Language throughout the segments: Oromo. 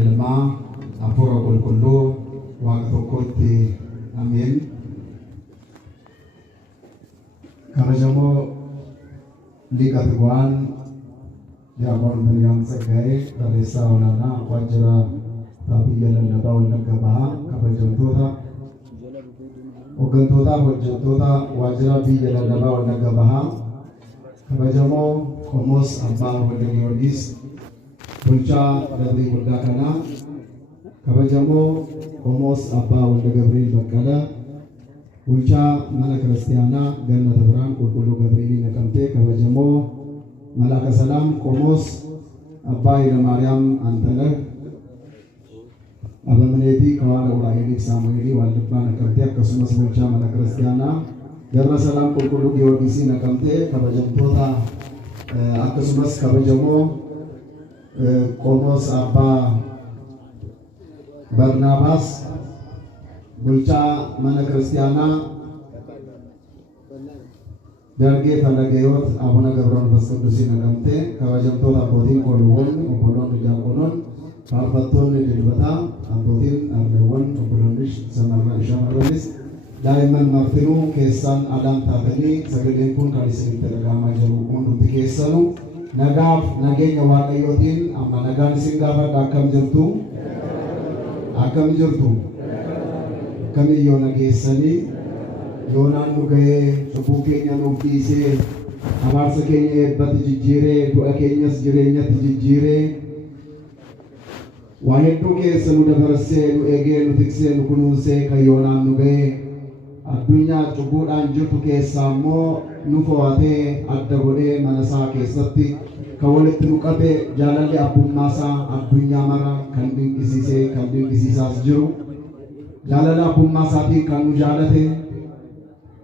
ilma hafuura qulqulluu waaqa tokkotti amiin. Kabajamoo liiqa Tigwaan Diyaaqoon Biniyaam Tsaggaa'ee barreessaa olaanaa waajjira biyya lallabaa Wallagga Bahaa, kabajamtoota hooggantoota hojjettoota waajjira biyya lallabaa Wallagga Bahaa, kabajamoo Qomoos Abbaa Walda Giyoorgis bulchaa Dabrii Guddaa kanaa, kabajamoo Qomoos Abbaa Walda Gabriel Baqqala bulchaa mana kiristaanaa Gannata Biraan Qulqulluu Gabriel Naqamtee, kabajamoo Malaaka Salaam Qomoos Abbaa Hayilamaariyaam Antalah Abamenetii Kawaala Uraa'eliif Saamu'eelii Waaldibbaa Naqamtee, akkasumas bulchaa mana kiristaanaa Garra Salaam Qulqulluu Giyoorgisii Naqamtee, kabajamtoota akkasumas kabajamoo Qomoos Abbaa Barnaabaas bulchaa mana kiristaanaa Dargee Falagayoot Abuna Gabra Manfas Quddusiin Naqamtee, kabajamtoota abbootiin qolluuwwan obboloonni diyaaqonoon faarfattoonni dilbataa abbootiin armeewwan obboloonni shamarranis daa'imman martinuu keessaan alaan taatanii sagaleen kun kan isinitti dhaga'amaa jiru hundumti keessanuu nagaaf nageenya waaqayyootiin amma nagaan isin gaafadha. Akkam jirtu kamiyyoo nageessanii yoo naannu ga'ee cubbuu keenya nuuf dhiisee abaarsa keenya eebbatti jijjiiree du'a keenyas jireenyatti jijjiiree waa hedduu keessa nu dabarsee nu eegee nu tiksee nu kunuunsee kan yoo naannu ga'ee addunyaa cubbuudhaan jirtu keessaa immoo nu fo'atee adda godhee mana isaa keessatti kan walitti nu qabe jaalalli abbummaa isaa addunyaa mara kan dinqisiisaas jiru jaalala abbummaa isaatiin kan nu jaalate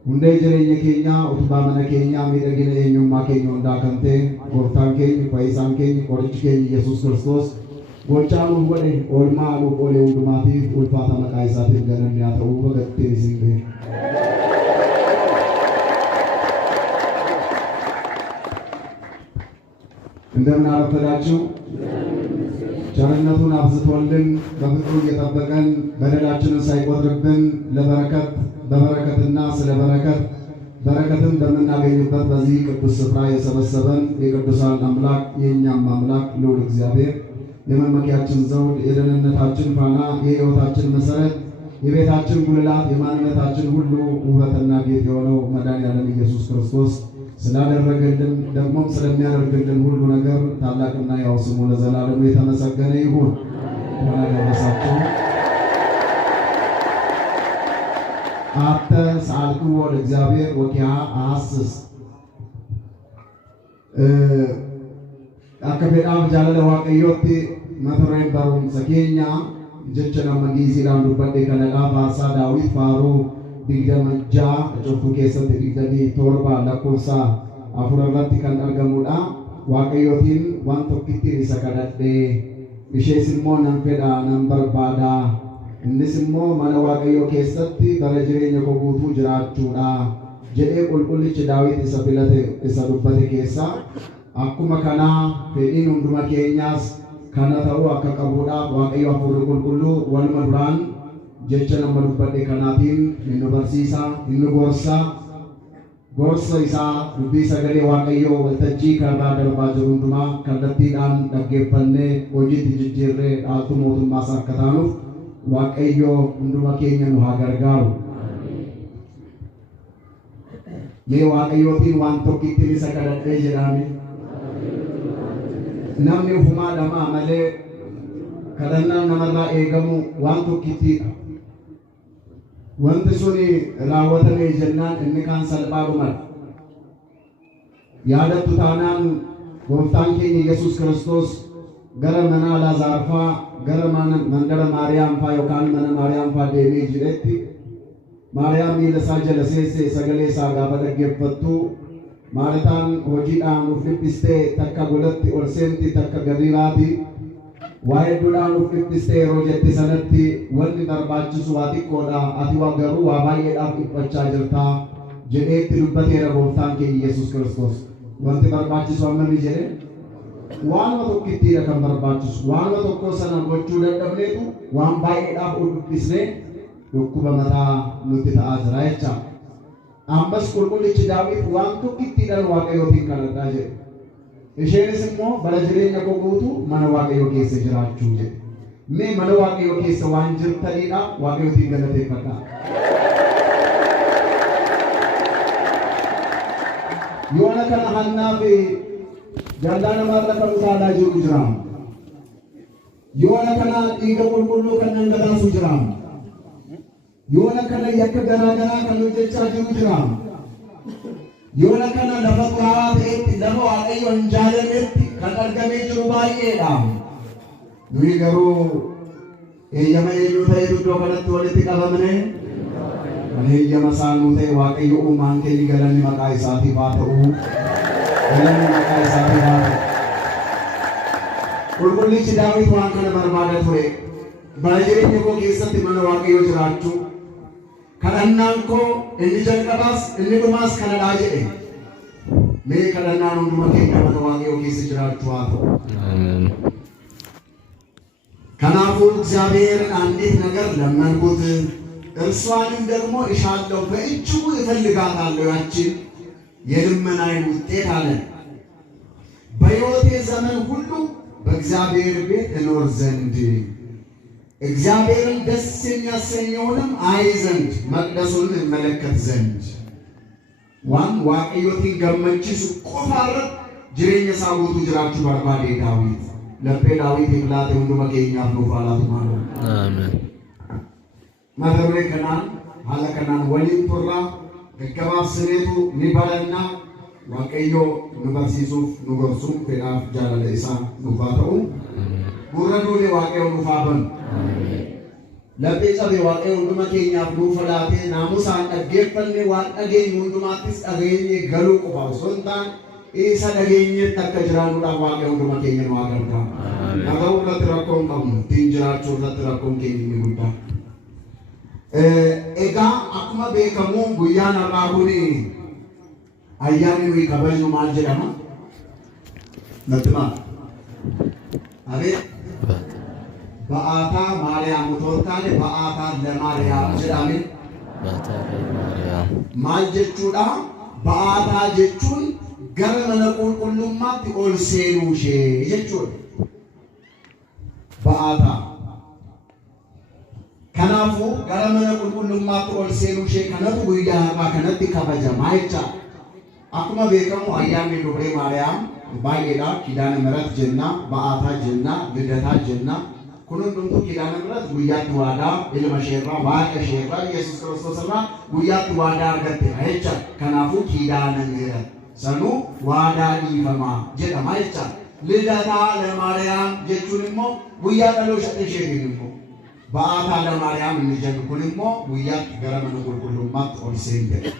hundee jireenya keenyaa utubaa mana keenyaa miidhagina eenyummaa keenya hundaa kan ta'e gooftaan keenya fayyisaan keenya qorichi keenya Yesuus Kiristoos gochaa nuuf godhe oolmaa nuuf oole hundumaatiif ulfaata maqaa isaatiif galanni haa ta'u. Bagatteen isin ga'e. እንደምን አረፈዳችሁ። ቸርነቱን አብዝቶልን በፍቅሩ እየጠበቀን በደላችንን ሳይቆጥርብን ለበረከት በበረከትና ስለ በረከትን በምናገኝበት በዚህ ቅዱስ ስፍራ የሰበሰበን የቅዱሳን አምላክ የእኛም አምላክ ልዑል እግዚአብሔር የመመኪያችን ዘውድ የደህንነታችን ፋና የሕይወታችን መሰረት የቤታችን ጉልላት የማንነታችን ሁሉ ውበትና ጌጥ የሆነው መድኃኔዓለም ኢየሱስ ክርስቶስ ስላደረገልን ደግሞም ስለሚያደርግልን ሁሉ ነገር ታላቅና ያው ስሙ ለዘላለሙ የተመሰገነ ይሁን። ወላደረሳችሁ አተ ሰአልክዎ ለእግዚአብሔር ወኪያ አሐስስ akka fedhaaf jaalala waaqayyootti matureen barumsa keenya jecha nama giisiidhaan dubbadhe kanadhaa faarsaa Daawit faaruu 26 cuftuu keessatti 27 lakkoofsa 4 irratti kan argamudha. Waaqayyootiin waan tokkittiin isa kadhadhe ishees immoo nan fedha nan barbaada innis immoo mana waaqayyoo keessatti bara jireenya koo guutuu jiraachuudha jedhee qulqullichi Daawit isa filate isa dubbate keessaa akkuma kanaa fedhiin hunduma keenyaas kana ta'uu akka qabuudhaaf waaqayyo hafuurri qulqulluu waluma duraan jecha nama dubbadhe kanaatiin inni barsiisaa inni gorsa isaa dubbii sagalee waaqayyoo waltajjii kanarraa darbaa jiru hundumaa kallattiidhaan dhaggeeffannee hojiitti jijjiirree dhaaltu mootummaas akka taanuuf waaqayyo hunduma keenya nu haa gargaaru. Mee waaqayyootiin waan tokkittiin isa kadhadhee jedhame namni ufumaa dhamaa malee kadhannaan namarraa eegamu waan tokkittiidha. Wanti suni raawwatame jennaan inni kaan salphaadhumadha. Yaadattu taanaan gooftaan keenya Yesuus Kiristoos gara mana Alaazaar faa gara mandara Maariyaam faa yookaan mana Maariyaam faa deemee jiretti Maariyaam miila isaa jala seessee sagalee isaa gaafa dhaggeeffattu Maaritaan hojiidhaan uf dhiphistee takka godhatti ol seenti takka gadi baati. Waa hedduudhaan uf dhiphistee yeroo jette sanatti wanti barbaachisu waa xiqqoodha ati waa garuu waa baay'eedhaaf dhiphachaa jirta jedheetti dubbateera gooftaan keenya Yesuus Kiristoos. Wanti barbaachisu hammami jedhe waan tokkitti kan barbaachisu waan tokko sana gochuu dadhabneetu waan baay'eedhaaf ulfisnee dhukkuba mataa nutti ta'aa jira jecha. Ammas qulqullichi Daawit waan tokkittiidhaan Waaqayyootiin kadhadhaa jedhe. Isheenis immoo bara jireenya koo guutuu mana Waaqayyoo keessa jiraachuu jedhe. Mee mana Waaqayyoo keessa waan jirtaniidha Waaqayyootiin galateeffadhaa. Yoona kana Hannaa fi jaalala namarra kan utaalaa jiru jira. Yoona kana dhiiga qulqulluu kan dhangalaasu jira. Yoona kana yakka garaagaraa kan hojjechaa jiru jira. Yoona kana lafa xuraawaa ta'etti lafa Waaqayyo hin jaalannetti kan argamee jiru baay'eedha. Nuyi garuu eeyyama eenyu ta'etu iddoo kanatti walitti qabamne eeyyama saanuu ta'e Waaqayyo uumaan keenya galanni maqaa isaatiif haa ta'u. Galanni maqaa isaatiif haa ta'u. Qulqullichi Daawit waan kana barbaada ture. Bara jireenya koo keessatti mana Waaqayyoo jiraachuu kadhannaan koo inni jalqabaas inni dhumaas kanadhaa jedhe. Mee kadhannaan hunduma keenya mana Waaqayyoo keessa jiraachuu haa ta'u. ከናፉን እግዚአብሔርን አንዲት ነገር ለመንኩት እርሷንም ደግሞ እሻለሁ በእጅጉ እፈልጋታለሁ ያችን የልመናዬን ውጤት አለ። በሕይወቴ ዘመን ሁሉ በእግዚአብሔር ቤት እኖር ዘንድ እግዚአብሔርን ደስ የሚያሰኘውንም አይ ዘንድ መቅደሱን እመለከት ዘንድ ዋን waaqayyooti gammachiisu qofaarra jireenya isaa guutuu jiraachuu barbaade Daawit. Laphee Daawit iblaate hunduma keenyaaf nuuf haa laatu maaloo. Ameen. Mata duree kanaan haala kanaan waliin turraa gaggabaabsineetu ni baranna Waaqayyo nu barsiisuuf nu gorsuuf fedhaaf jaalala isaa nuuf haa ta'u. Gurra duulee Waaqayyo nuuf haa banu. Laphee cabee Waaqayyo hunduma keenyaaf nuuf laatee naamusaan dhaggeeffanne waan dhageenyu hundumaattis dhageenye galuu qofa osoo hin taane isa dhageenyetti akka jiraannuudhaaf Waaqayyo hunduma keenya nu haa gargaaru. Dhaga'uu irratti rakkoo hin qabnu ittiin jiraachuu irratti rakkoon keenya inni guddaa. Egaa akkuma beekamu guyyaan har'aa kun ayyaanni nuyi kabajnu maal jedhama? Natti maal? Abeet ba'aataa Maariyaam otoo taane ba'aataa Lamaariyaam jedhame. Maal jechuudha? Ba'aataa jechuun gara mana qulqullummaatti ol seenuu ishee jechuudha. Ba'aataa. Kanaafuu gara mana qulqullummaatti ol seenuu ishee kanatu guyyaa har'aa kanatti kabajamaa jecha. Akkuma beekamu ayyaanni dubree Maariyaam baay'eedha. Kidaana Mihirat jenna, ba'aataa jenna, lidataa jenna. Kun hundumtuu kidaana Mihirat guyyaatti waadaa ilma isheerraa waaqa isheerraa Yesuus Kiristoos irraa guyyaatti waadaa argattedha jecha. Kanaafuu kidaana Mihirat sanuu waadaa dhiifamaa jedhama jecha. Lidataa Lamaariyaam jechuun immoo guyyaa dhaloota isheetiin immoo ba'aataa Lamaariyaam inni jennu kun immoo guyyaatti gara mana qulqullummaatti ol seente.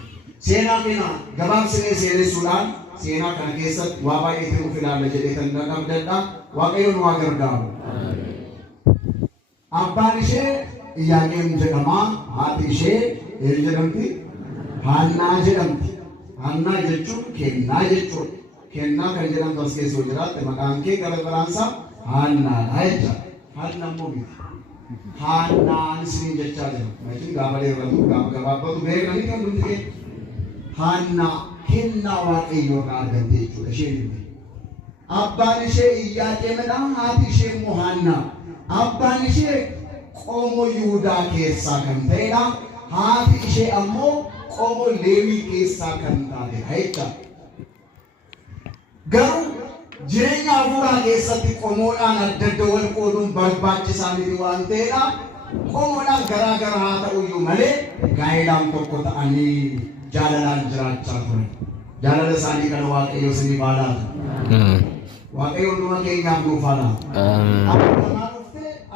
Seenaa kana gabaabsinee seenessuudhaan seenaa kana keessatti waa baay'ee nuuf ilaalla jedhee kan qabdadha. Waaqayyo nu haa gargaaru. Abbaan ishee Iyyaaqeem jedhama. Haati ishee eenyu jedhamti? Haannaa jedhamti. Haannaa jechuun kennaa jechuudha. Kennaa kan jedhamtu as keessa jiraatte maqaan kee garagaraansaa Haannaadha jecha. Haanna immoo miti. Haannaan isin jechaa jira. Maaliif gaafa dheeratu gaafa gabaabbatu beekanii kan hundi kee Haannaa kennaa Waaqayyoo irraa argamte jechuudha isheen inni. Abbaan ishee Iyyaaqeemidha. Haati ishee immoo Haannaa. Abbaan ishee qomoo Yihuudaa keessaa kan ta'edha. Haati ishee ammoo qomoo Leewii keessaa kan taatedha jecha. Garuu jireenya hafuuraa keessatti qomoodhaan adda adda wal qooduun barbaachisaa miti waan ta'edha. Qomoodhaan garaa garaa haa ta'uyyuu malee gaa'ilaan tokko ta'anii jaalalaan jiraachaa turan. Jaalala isaanii kana Waaqayyo isiniif haa laatu. Waaqayyo hunduma keenyaaf nuuf haa laatu.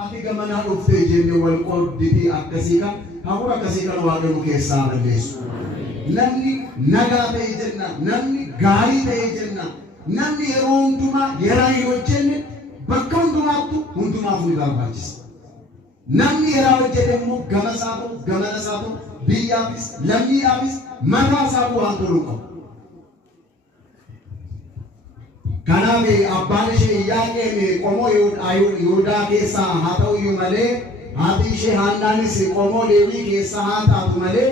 Ati gamanaa dhuftee jennee wal qoodditii akkasii kan hafuura akkasii kan Waaqayyo keessaa balleessu. Namni nagaa ta'e jenna, namni gaarii ta'e jenna, namni yeroo hundumaa yeraa hin hojjenne bakka hundumaattu hundumaaf ni barbaachisa. Namni yeraa hojjete immoo gama isaa ta'u, gamana isaa ta'u, biyyaafis, lammiidhaafis mataa isaa waan toluu qabu. Kanaaf abbaan ishee Iyyaaqeem qomoo Yihuudaa keessaa haa ta'u iyyuu malee haati ishee Haannaanis qomoo Leewwii keessaa haa taatu malee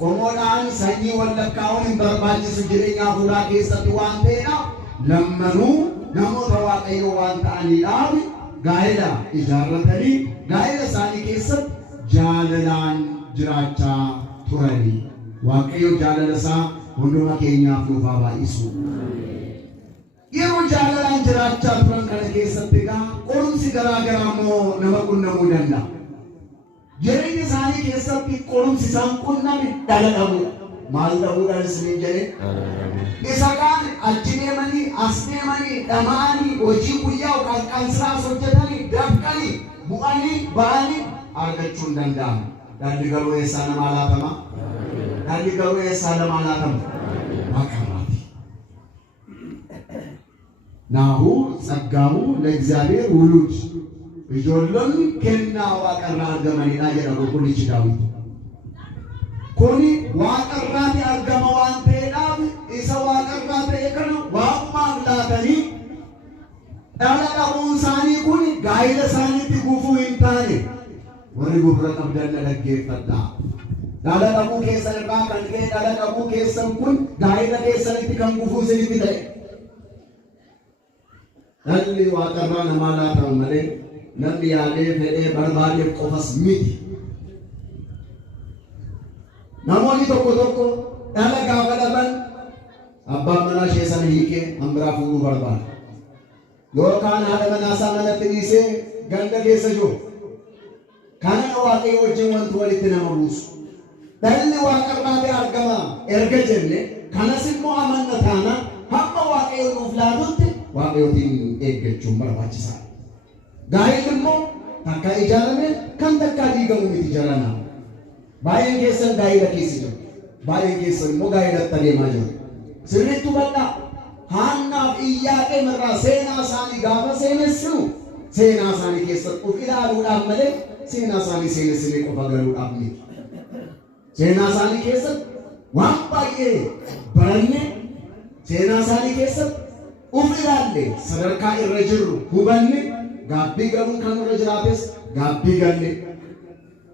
qomoodhaan sanyii walakkaa'uun hin barbaachisu jireenya hafuuraa keessatti waan ta'eedhaaf lammanuu namoota Waaqayyoo waan ta'aniidhaaf gaa'ela ijaarratanii gaa'ela isaanii keessatti jaalalaan jiraachaa turanii. Waaqayyo jaalala isaa hunduma keenyaaf nuuf haa baay'isu. Yeroo jaalalaan jiraachaa turan kana keessatti egaa qorumsi garaa garaa immoo nama qunnamuu danda'a. Jireenya isaanii keessatti qorumsi isaan qunname dhala dhabuudha. Maal dhabuudhaan isiniin jedhee? Isa kaan achi deemanii as deemanii dhama'anii hojii guyyaa yookaan qansiraas hojjetanii dafqanii bu'anii ba'anii argachuu hin danda'amu. Dhalli garuu eessaa namaa laatama? Dhalli garuu eessaa namaa laatama? Waaqarraati. ናሁ ጸጋሙ ለእግዚአብሔር ውሉድ እጆሎን ከና ዋቀራ አርገመኒና ጀራ ቁልጭ ዳዊት ኮኒ ዋቀራቲ አርገመ ዋንቴዳብ ኢሰ ዋቀራተ የከኑ ዋማ አምላተኒ ዳላዳቡን ሳኒ ኩኒ ጋይለ ሳኒቲ ጉፉ ኢንታኒ ወሪ ጉፍረ ቀብደነ ለጌፈታ ዳላዳቡ ከሰልባ ከንከ ዳላዳቡ ከሰን ኩን ጋይለ ከሰኒቲ ከን ጉፉ ሲኒቲ ታይ Nalli waaqarraa namaa laatamu malee namni yaadee fedhee barbaadeef qofas miti. Namoonni tokko tokko dhala gaafa dhaban abbaan manaa ishee sana hiikee hambiraa fuudhuu barbaada. Yookaan haadha manaa isaa manatti dhiisee ganda keessa jiru. Kana Waaqayyo wajjin wanti walitti nama buusu. Dhalli waaqarraatee argama erga jenne kanas immoo amanna taana hamma Waaqayyo nuuf laatutti Waaqayyotiin eeggachuun barbaachisaadha. Gaa'elli immoo takka ijaarame kan takka diigamu miti jarana. Baay'een keessan gaa'ela keessa jiru. Baay'een keessan immoo gaa'elatti adeemaa jiru. Sirriitti hubadhaa. Haannaaf Iyyaaqeem irraa seenaa isaanii gaafa seenessinu seenaa isaanii keessatti of ilaaluudhaaf malee seenaa isaanii seenessinee qofa galuudhaaf miti. Seenaa isaanii keessatti waan baay'ee baranne seenaa isaanii keessatti ufilaalle sadarkaa irra jirru hubanne gaabbii galuun kan irra jiraates gaabbii galle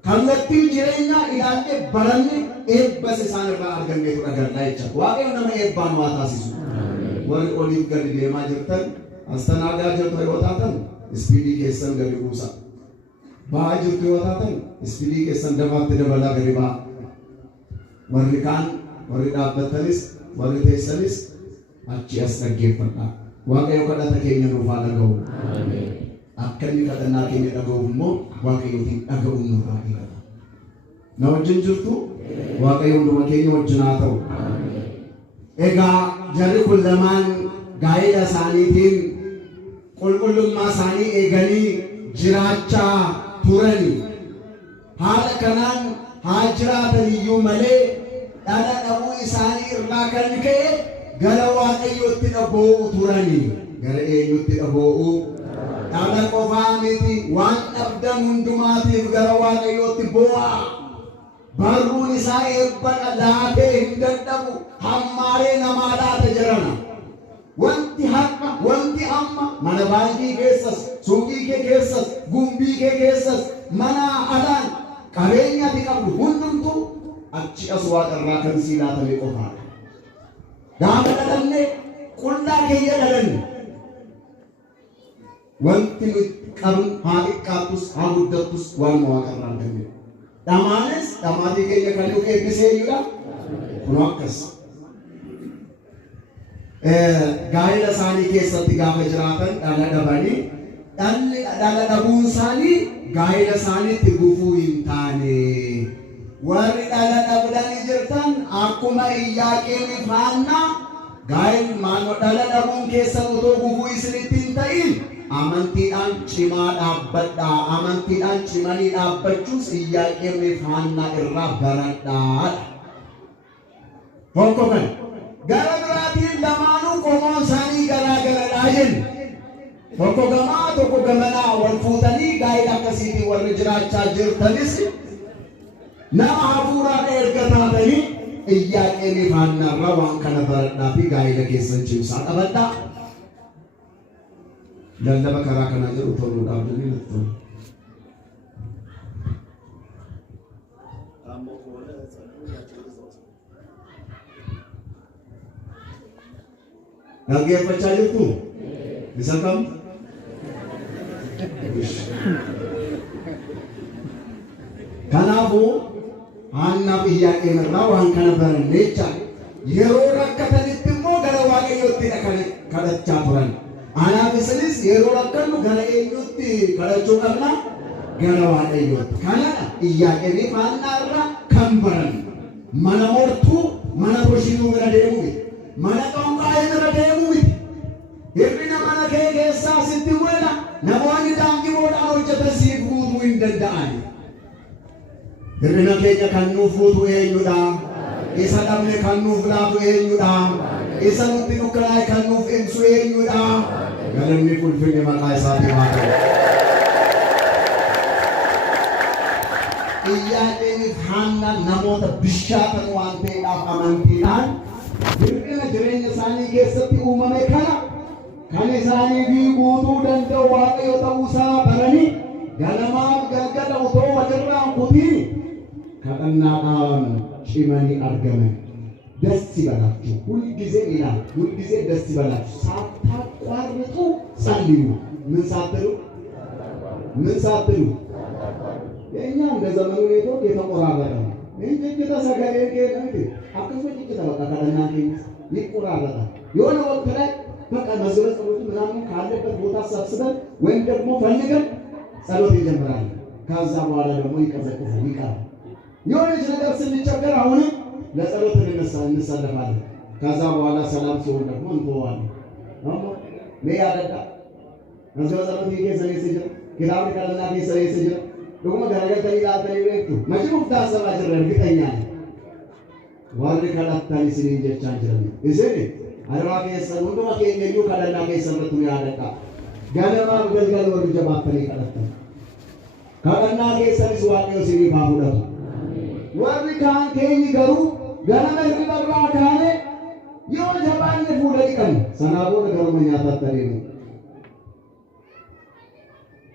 kallattii jireenyaa ilaalle baranne eebbas isaan irraa arganneetu dhagarraa jecha Waaqayyo nama eebbaan waa taasisu. Warri oliif gadi deemaa jirtan astanaagaa jirtu yoo taatan ispiidii keessan gadi buusa. Ba'aa jirtu yoo taatan ispiidii keessan dabaatti dabalaa gadi ba'a. Warri kaan warri dhaabbattanis warri teessanis achi as dhaggeeffadhaa. Waaqayyo kadhata keenya nuuf haa dhaga'u. Akka inni kadhannaa keenya dhaga'uuf immoo Waaqayyootiin dhaga'uun nurraa eegama. Na wajjin jirtu Waaqayyo hunduma keenya wajjin haa ta'u. Egaa jarri kun lamaan gaa'ela isaaniitiin qulqullummaa isaanii eeganii jiraachaa turani. Haala kanaan haa jiraatan iyyuu malee dhala dhabuu isaanii irraa kan ka'e gara Waaqayyootti dhaboo'u turani. Gara eenyutti dhaboo'u? Dhala qofaa miti waan dhabdan hundumaatiif gara Waaqayyootti boo'aa. Barruun isaa eebba laatee hin dadhabu hammaaree namaa laata jirana. Wanti har'a wanti amma mana baankii keessas suuqii kee keessas gumbii kee keessas mana alaan qabeenya ati qabdu hundumtuu achi as waaqarraa kan sii laatame qofaadha. Gaafa dhalanne qullaa keeyya dhalanne wanti nuti qabnu haa xiqqaattus haa guddattus waan waaqarraa arganne. Dhamaanis dhamaatii keenya kan nuuf eebbisee jiru kun akkas. Gaa'ela isaanii keessatti gaafa jiraatan dhala dhabanii dhala dhabuun isaanii gaa'ela isaaniitti gufuu hin taane. Warri dhala dhabdanii jirtan akkuma Iyyaaqeemiif Haannaa gaa'el maanoo dhala dhabuun keessan otoo gufuu isinitti hin ta'in amantiidhaan cimaa dhaabbadhaa. Amantiidhaan cimanii dhaabbachuus Iyyaaqeemiif Haannaa irraa baradhaa. Tokko kana gara biraatiin lamaanuu qomoon isaanii garaa garadhaa jenna. Tokko gamaa tokko gamanaa wal fuutanii gaa'ela akkasiitiin warri jiraachaa jirtanis nama hafuuraan erga taatanii Iyyaaqeemiif Haannaa irraa waan kana baradhaa fi gaa'ela keessan cimsaa qabadhaa. lallaba karaa kana jiru toluudhaaf jedhanii natti tolu. Dhaggeeffachaa jirtu? Isa kam? Kanaafuu Haannaaf Iyyaaqeem irraa waan kana baranne jechaadha. Yeroo rakkatanitti immoo gara Waaqayyootti kadhachaa turan. Anaaf isinis yeroo rakkannu gara eenyutti kadhachuu qabna? Gara Waaqayyootti. Kanadha Iyyaaqeemiif Haannaa irraa kan baran. Mana mortuu, mana toshituu bira deemuu miti. Mana qonqaa'ee bira deemuu miti. Hir'ina mana kee keessaa sitti bu'eedha. Namoonni daangiboodhaan hojjetan siif guutuu hin danda'an. Hir'ina keenya kan nuuf guutu eenyudha? Isa dhabne kan nuuf laafu eenyudha? Isa nutti dukkanaa'e kan nuuf ibsu eenyudha? Galanni ulfinni maqaa isaatii haa ta'u. Iyyaaqeemiif Haannaan namoota bishaatan waan ta'eedhaaf amantiidhaan hir'ina jireenya isaanii keessatti uumame kana kan isaanii guutuu danda'u Waaqayyo ta'uusaa baranii ganamaaf galgala utoo walirraan kutiin kadhannaadhaan cimanii argaman. ደስ ይበላችሁ። ሁልጊዜ ይላል፣ ሁልጊዜ ደስ ይበላችሁ፣ ሳታቋርጡ ጸልዩ። ምን ሳትሉ የእኛ እንደ ዘመኑ ኔትወርክ የተቆራረጠ ነው። እንጂ ተሰገደ ከእንት አክሱ ጭጭ ተበቃ ከደናንተ ይቆራረጣል። የሆነ ወቅት ላይ በቃ መዝበ ጸሎት ምናምን ካለበት ቦታ ሰብስበን ወይም ደግሞ ፈልገን ጸሎት ይጀምራል። ከዛ በኋላ ደግሞ ይቀዘቅዛል፣ ይቀራል። የሆነች ነገር ስንቸገር አሁንም ለጸሎት እንሰለፋለን። ከዛ በኋላ ሰላም ሲሆን ደግሞ እንተዋለን። ያደጋ መዝበ ጸሎት ይገዘኔ ሲጀ ኪታብ ከለና ከሰለ ሲጀ ደግሞ ገረገተ ይላተኝ ወይቱ መጅሩፍ ታሰባ ጅረ እርግጠኛ ነኝ ዋል ከላታኒ ሲንጀቻን ጅረ እዚህ አረባ ከሰሉ እንደማ ከየኙ ከለና ከሰመቱ ያደጋ ገነማ ገልገል ወር ጀባተኒ ከለተ ከለና ከሰልስ ዋቂዮ ሲሪ ባሁዳቱ ወር ካን ከኝ ገሩ ገነመ ይበራ ካለ yoo jabaanne fuudhanii kan sanaaboon garuma nyaataatti adeemu.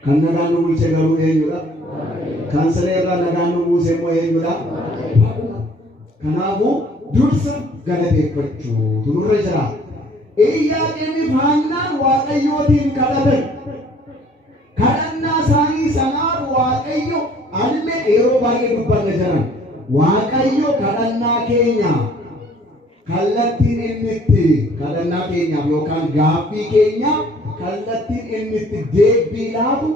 Kan nagaan nu bulche garuu eenyudha? Kan siree irraa nagaan nu buuse immoo eenyudha? Kanaafuu dursa galateeffachuutu nurra jira. Iyyaaqeemiif Haannaan Waaqayyootiin kadhatan. Kadhannaa isaanii sanaaf Waaqayyo alme yeroo baay'ee dubbanna jiran. Waaqayyo kadhannaa keenya kallattiin innitti kadhannaa keenyaaf yookaan gaaffii keenyaaf kallattiin innitti deebii laatu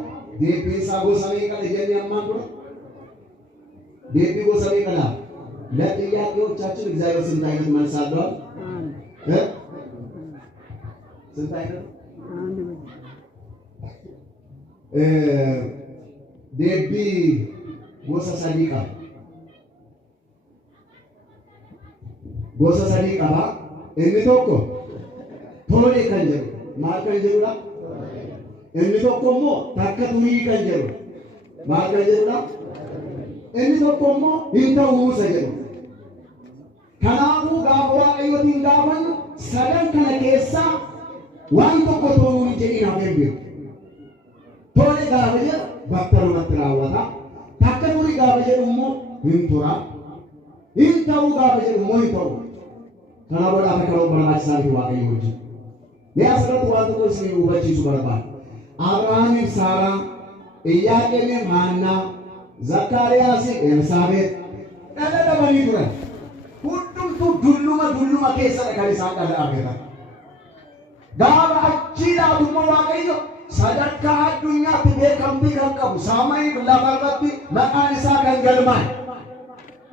deebii isaa gosa meeqadha jennee ammaan dura? Deebii gosa meeqadha? ለጥያቄዎቻችን እግዚአብሔር ስንት አይነት መልስ አለው? ስንት አይነት? deebii gosa sadii qaba. Gosa sadii qaba. Inni tokko tole kan jedhu maal kan jedhudha? Inni tokko immoo takka turii kan jedhu maal kan jedhudha? Inni tokko immoo hin ta'uusa jedhu. Kanaafuu gaafa Waaqayyootiin gaafannu sadan kana keessaa waan tokko ta'uu hin jedhin hafeen beeku. Tole gaafa jedhu battalumatti raawwata. Takka turii gaafa jedhu immoo hin tura. Hin ta'uu gaafa jedhu immoo hin ta'u. Kanaafuu akka karoora barbaachisaa fi Waaqayyo wajjin. Mee asirratti waan tokko isin hubachiisu barbaada. Abrahaamiif Saaraa, Iyyaaqeemiif Haannaa, Zakkaariyaasiif Elsaabeet dhala dhabanii turan. Hundumtuu dulluma keessadha kan isaan dhala argatan. Gaafa achii dhaabbummaa Waaqayyo sadarkaa addunyaatti beekamtii kan qabu Saama'eef lafarratti maqaan isaa kan galmaa'e.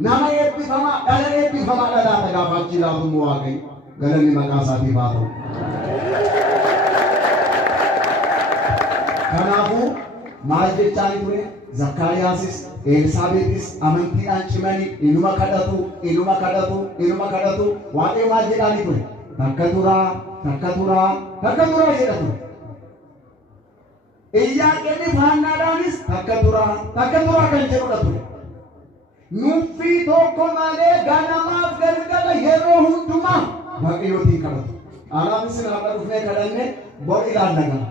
Nama eebbifamaa dhala eebbifamaa dhalaata gaafa achii dhaabbummaa Waaqayyo galanni maqaa isaatiif haa ta'u. Kanaafuu maal jechaan ture? Zakkaariyaasis Elsaabeetis amantiidhaan cimanii inuma kadhatu Waaqayyo maal jedhaanii ture? Takka turaa jedha ture. Iyyaaqeemiif Haannaadhaanis takka turaa kan jedhudha ture. Nuffii tokko malee ganamaaf galgala yeroo hundumaa Waaqayyootiin kadhatu. Anaaf isin har'a dhufnee kadhanne bor ilaalla gala.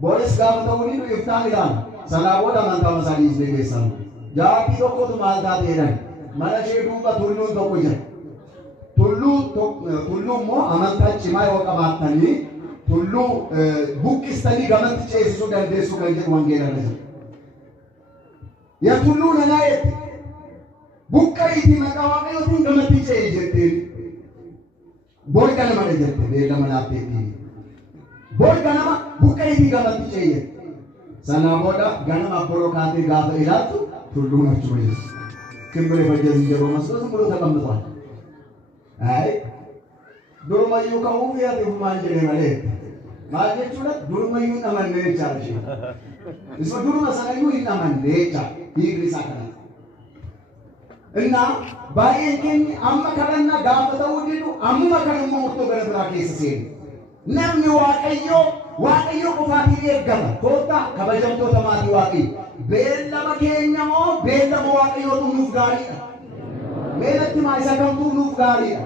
Boris gaafa ta'uu ni iftaan ilaala. Sanaa booda amantaa masaaniis beekeessan. Jaartii tokkotu maal taateedhaan mana ishee duuba tulluun tokko jira. Tulluu immoo amantaa cimaa yoo qabaattanii tulluu buqqistanii gamatti ceesisuu dandeessu kan jedhu wangeela irra jira. Yaa tulluu nanaa jetti buqqa itti maqaa waaqayyootiin gamatti ce'e jetteen boy ganama jette beellama laafteetti. Boy ganama buqqa itti gamatti ce'e jette. Sanaa booda ganama boroo kaatee gaafa ilaaltu tulluun achuma jiru. Kimbiree fayyaduun yeroo masoosa mul'ata qabatuudha. Durumayyuu ka'uu fi ati ufumaan jedhee malee maal jechuudha durumayyuu hin amannee jechaadha ishee. Isuma duruma sanayyuu hin amannee jechaadha hiikni isaa kana. Innaa baay'een keenya amma kadhannaa gaafa ta'uu didu ammuma kan immoo murtoo gara biraa keessa seenu. Namni waaqayyoo qofaatiin eeggama. Koottaa kabajamtoota maatii waaqayyo. Beellama keenya moo beellama waaqayyootu nuuf gaariidha. Beellatti maa isa kamtuu nuuf gaariidha.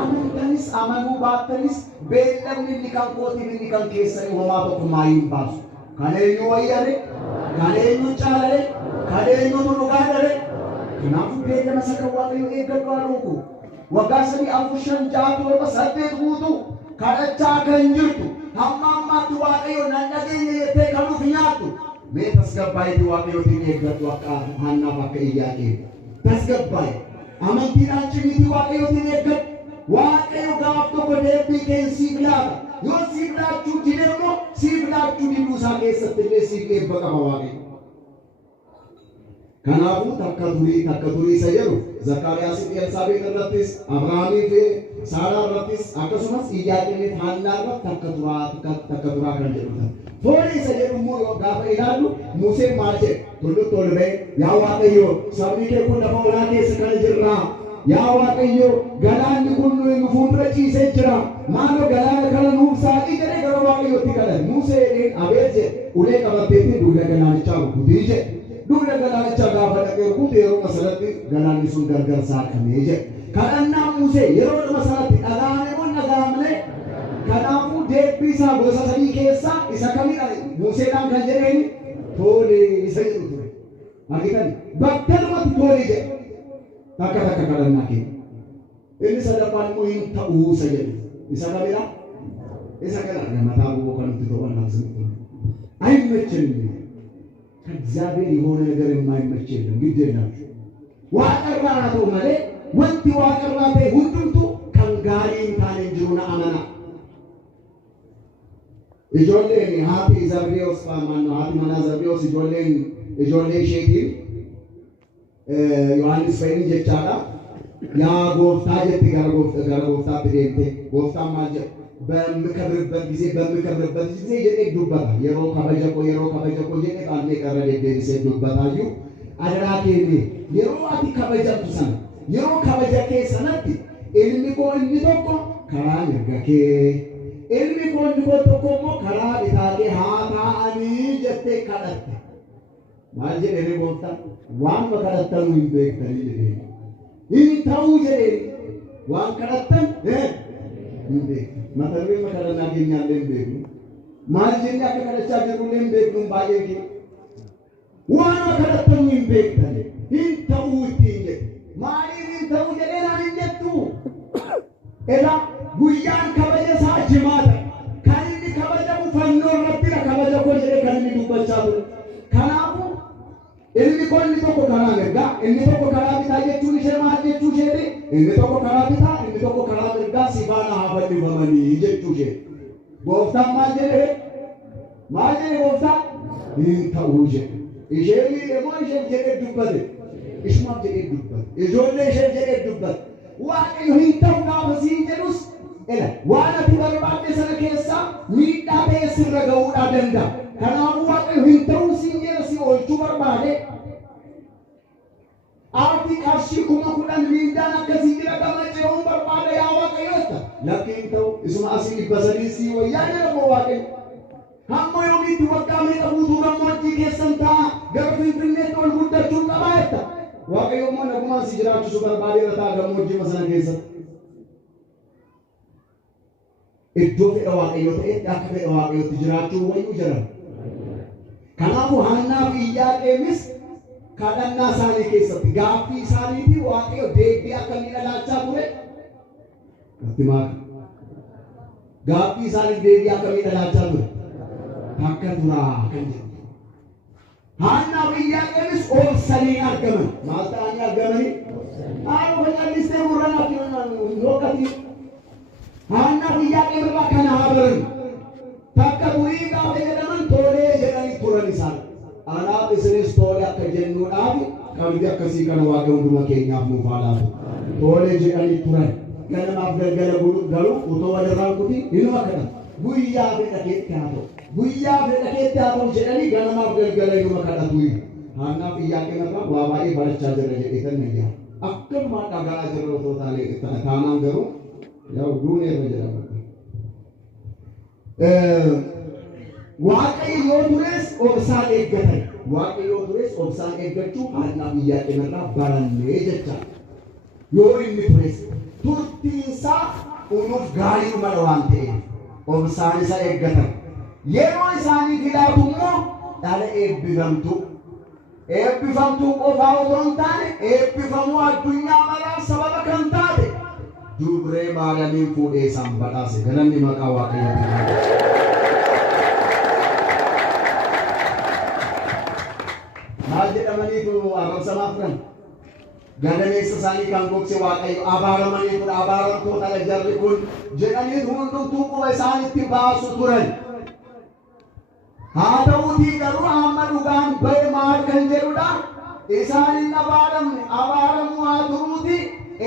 Amantanis amanuu baattanis beellamni inni kan kootiin inni kan keessanii homaa tokko maayiin baasu. Kan eenyu wayyare, kan eenyu caalale, kan eenyutu dhugaa dale. Kanaafuu beellama isa kan waaqayyoo eeggadhu haadhuuku. Waggaa 3, 4, 5, 6, 7, 8 guutuu kadhachaa kan jirtu. Hamma ammaatti waaqayyoo nan dhageenya jettee kanuuf nyaattu. Mee tasgabbaayitii waaqayyootiin eeggadhu akka Haannaaf akka Iyyaaqee. Tasgabbaayii. Amantiidhaan cimitii waaqayyootiin eeggadhu. Waaqayyo gaaf tokko deebii kee siif laata. Yoo siif laachuu dide immoo siif laachuu diduu isaa keessatti illee siif eebba qaba waaqayyo. Kanaafuu takka turii isa jedhu Zakkaariyaas fi Elsaabeet irrattis Abrahaamii fi Saaraa irrattis akkasumas Iyyaaqee fi Haannaa irratti takka turaa kan jedhudha. Foolii isa jedhu immoo gaafa ilaallu Museen maal jedhe tulluutti ol ba'ee yaa Waaqayyo sabni kee kun lafa onaa keessa kana jirraa. Yaa Waaqayyo galaanni kun nu fuuldura ciisee jira. Maaloo galaana kana nuuf saaqii jedhee gara Waaqayyootti kadhate. Museen abeet jedhe ulee qabatteetti dugda galaanichaa rukutii jedhe. Dugda galaanichaa gaafa dhaqee rukute yeroo masalatti galaanni sun gargar saaqamee jedhe. Kadhannaan Musee yeroo masalatti dhagaame moo dhagaamne. Kanaafuu deebii isaa gosa sadii keessaa isa kamidha Museedhaan kan jedheeni tolee isa jedhu ture. Argitan battalumatti tolee jedhe. Takka kadhannaa keenya. Inni sadaffaan immoo hin ta'uu isa jedhu. Isa kamidha? Isa kana mataa bu'uu kan nuti ta'uu annaasni. Ayimachenne. ከእግዚአብሔር የሆነ ነገር የማይመች የለም። ግድ የላችሁ ዋቀራና ተው ማለ ወንቲ ዋቀራቴ ሁንቱምቱ ከንጋሪን ታንጅሩና አመና ኢጆሌን ሃቲ ዘብዴዎስ ማን ሃቲ ማና ዘብዴዎስ ኢጆሌ ሼቲ ዮሐንስ ፈይን ጀቻላ ያ ጎፍታ ጀት ጋር ጎፍታ ትዴንቴ ጎፍታ ማጀ በምከብርበት ጊዜ የጤዱበታ የሮ ከበጀቆ የጤ ቃል የቀረደ ደሪሴ ዱበታዩ አድራኬኒ የሮ አቲ ከበጀቱ ሰነ የሮ ከበጀኬ ሰነቲ ኢልሚኮ እንዲቶኮ ከራ ንገኬ ኢልሚኮ እንዲቶኮሞ ከራ ቢታኬ ሃታአኒ ጀቴ ከለተ ማጀ ደኔ ቦታ ዋን በከለተኑ ይበክተኒ ይንታው ጀዴ ዋን ከለተን Matharree makarannaa keenyaallee hin beeknu. Maal jennee akka kadhachaa jirrullee hin beeknu baay'ee kee. Waan kadhattanuu hin beektane hin ta'uu ittiin jedhe. Maaliif hin ta'uu jedhee naan hin jettu? Egaa guyyaan kabaja isaa jimaata. Kan inni kabajamu fannoo irrattidha kabaja koo jedhee kan inni dubbachaa ture. Kanaafuu inni kun inni tokko karaa mirgaa inni tokko karaa bitaa jechuun ishee maal jechuu isheeti? Inni tokko karaa bitaa inni tokko karaa mirgaa si faana haa fannifamanii jechuu ishee. Gooftaan maal jedhee? Maal jedhee gooftaan? Hin ta'uu jedhe. Ishee miidhamoo ishee jedhee dubbate. Ishumaaf jedhee dubbate. Ijoollee ishee jedhee dubbate. Waaqayyo hin ta'u gaafa siin jedhus waan ati barbaadde sana keessaa miidhaa ta'e sirra ga'uudhaa danda'a. Kanaafuu waaqayyo hin ta'uu siin jedha si oolchuu barbaade. Ati qarshii 10,000 miidhaan akkasii jira gama ce'uun barbaada yaa waaqayyoota. Lakkiin ta'u isuma asii 300 si wayyaa jedhamoo waaqayyo. Hamma yoomiitti waggaa meeqa guutuu gammoojjii keessan ta'a gara Finfinneetti ol guddachuun qabaa jetta. Waaqayyo immoo nagumaan si jiraachisu barbaadeera ta'a gammoojjii sana keessatti. iddoo fedha waaqayyoo ta'etti akka fedha waaqayyootti jiraachuu wayyuu jiran. Kanaafuu Haannaa fi Iyyaaqeemis kadhannaa isaanii keessatti gaaffii isaaniitii waaqayyo deebii akkamii laachaa ture? Gaaffii isaanii deebii akkamii laachaa ture? Takka turaa kan jedhu. Haannaa fi Iyyaaqeemis obsanii argaman. Maal ta'anii argamanii? Haadha facaalistee murran yookatii Haannaa fi Iyyaaqeem irraa kana haa baran. Takka bu'ii gaafa jedhaman tolee jedhanii turan isaan. Anaaf isinis tolee akka jennuudhaaf qalbii akkasii kana Waaqa hunduma keenyaaf nuuf haa laatu. Tolee jedhanii turan. Ganamaaf galgala garuu utoo walirraan kuti inuma kadhan. Guyyaa fedha keetti haa ta'u. Guyyaa fedha keetti haa ta'u jedhanii ganamaaf galgala inuma kadhatu. Haannaa fi Iyyaaqeem irraa waa baay'ee barachaa jira jedhee kan nayyaa. Akkanumaa dhagaa jirra otoo taanaan garuu yaa duunee irra jedhama. Waaqayyo tures obsaan eeggatan. Waaqayyo tures obsaan eeggachuu Haannaa fi Iyyaaqeem irraa barannee jecha. Yoo inni tures turtiinsaa unuuf gaarii mala waan ta'eef obsaan isa eeggatan. Yeroo isaanii filaatu immoo dhala eebbifamtu. Eebbifamtuu qofaa otoo hin taane eebbifamuu addunyaa maraaf sababa kan taate Dubree Maariyaamiin fuudhee isaan badhaase. Galanni maqaa Waaqayyootiin. Maal jedhamaniitu arrabsamaa turan? Gadameessa isaanii kan gogse Waaqayyo abaaramaniitu abaaramtoota jarri kun jedhaniitu hundumtuu quba isaanitti baasu turan. Haa ta'uutii garuu amma dhugaan ba'e maal kan jedhudha? Isaan hin abaaramuu haa turuuti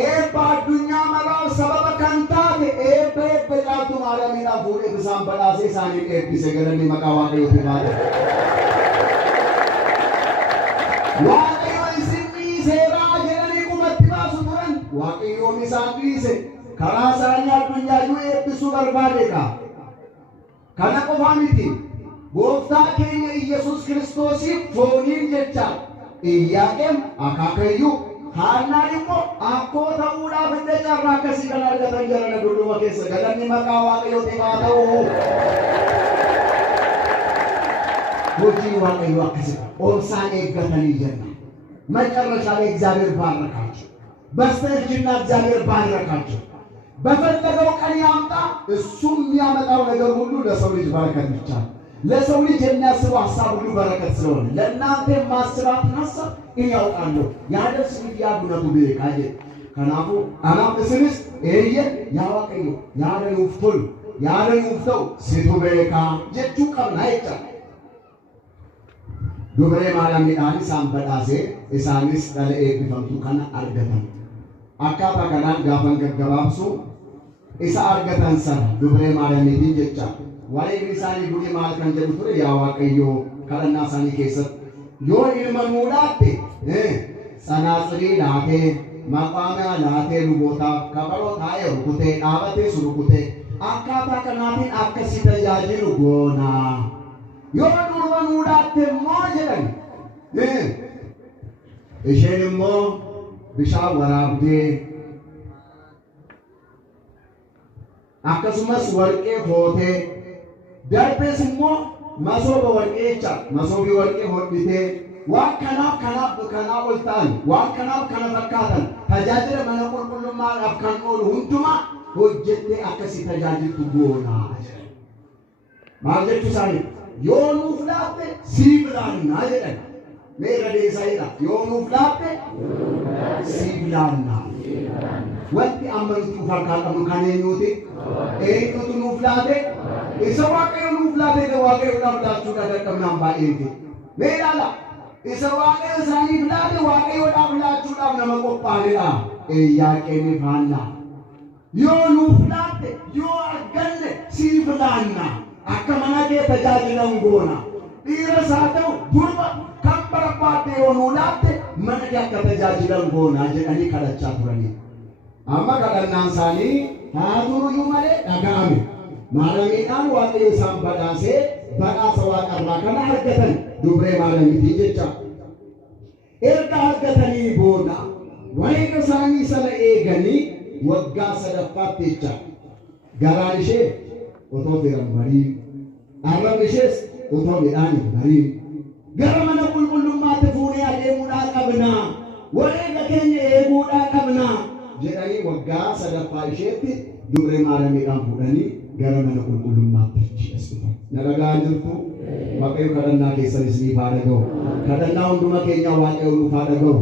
eebba addunyaa maraaf sababa kan taate eebba caaltu Maariyaamiidhaan fuudhee isaan badhaase isaaniin eebbise. Galanni maqaa Waaqayyootiin haa ta'u. Waaqayyo isin dhiiseeraa jedhanii qubatti baasu turan. Waaqayyoon isaan dhiise. Karaa isaanii addunyaayuu eebbisuu barbaadeedha. Kana qofaa miti. Gooftaa keenya Iyesuus Kiristoosiin fooniin jecha Iyyaaqeem akaakayyuu Haannaan immoo akkoo ta'uudhaaf illee carraa akkasii kan argatan jirana dulluma keessa. Galanni maqaa Waaqayyootiin haa ta'u. Hojiin Waaqayyo akkasii obsaan eeggatanii jenna. መጨረሻ ላይ እግዚአብሔር ባረካቸው። በስተርጅና እግዚአብሔር ባረካቸው። በፈለገው ቀን ያምጣ እሱ የሚያመጣው ነገር ሁሉ ለሰው ልጅ በረከት ብቻ ነው። ለሰው ልጅ የሚያስበው ሐሳብ ሁሉ በረከት ስለሆነ ለእናንተ ማስባት ሐሳብ እኔ ያውቃለሁ ያደርስ ይያዱነቱ በካje ከናፉ አናም እስንስ ኤየ ያዋቀዩ ያረኑ ፍቱል ያረኑ ፍተው ሲቱ በካ ጀቹ ቀና ይቻል Dubree Maariyaamiidhaan isaan badhaase isaanis dhala eebbifamtu kana argatan. Akkaataa kanaan gaafan gaggabaabsu isa argatan sana Dubree Maariyaamiitiin jecha wareegni isaanii durii maal kan jedhu ture yaa Waaqayyo kadhannaa isaanii keessatti yoo ilma nuu laatte sanaaxirii laatee maqaama laatee lubootaaf kabaroo taa'ee rukutee dhaabatee surukutee akkaataa kanaatiin akkasi tajaajilu goonaa. Yoo durba nuu laatte immoo jedhan isheen immoo bishaan waraabdee akkasumas warqee hootee darbees immoo masooba warqeecha masoobii warqee hodhitee waan kanaaf ol ta'an waan kanaaf kana fakkaatan tajaajila mana qulqullummaadhaaf kan oolu hundumaa hojjettee akkasii tajaajiltu goonaa. Maal jechuu isaanii? Yoo nuuf laatte siif laannaa jedhan. Meeqa deesaayidha? Yoo nuuf laatte siif laannaa. Wanti amma nuti fakkaatamu kan eenyuuti? Eenyuutu nuuf laate? Isa Waaqayyo nuuf laate Waaqayyoodhaaf laachuudhaaf dadhabnaan baay'eeti. Mee ilaala? Isa Waaqayyo isaaniif laate Waaqayyoodhaaf laachuudhaaf nama qophaa'edha. Iyyaaqeemiif Haannaa. Yoo nuuf laatte yoo arganne siif laannaa. Akka mana kee tajaajilan goona. Dhiiras haa ta'u durba kan barbaadde yoo nuu laatte mana kee akka tajaajilan goona jedhanii kadhachaa turanii. Amma kadhannaan isaanii haa turuyyuu malee dhaga'ame. Maariyaamiidhaan Waaqayyo isaan badhaasee badhaasa Waaqarraa kana argatan Dubree Maariyaamiitiin jecha. Erga argatanii booda wareega isaanii sana eeganii waggaa sadaffaatti jecha garaan ishee otoo firan bariin arrabni ishees otoo midhaan hin bariin gara mana qulqullummaatti fuunee adeemuudhaa qabnaa wareega keenya eeguudhaa qabnaa jedhanii waggaa sadaffaa isheetti dubree maaramiidhaan fuudhanii gara mana qulqullummaatti achiis dhufan. Nagagaa jirtu Waaqayyo kadhannaa keessanis ni faadhaga'u. Kadhannaa hunduma keenya Waaqayyo nuuf faadhaga'u.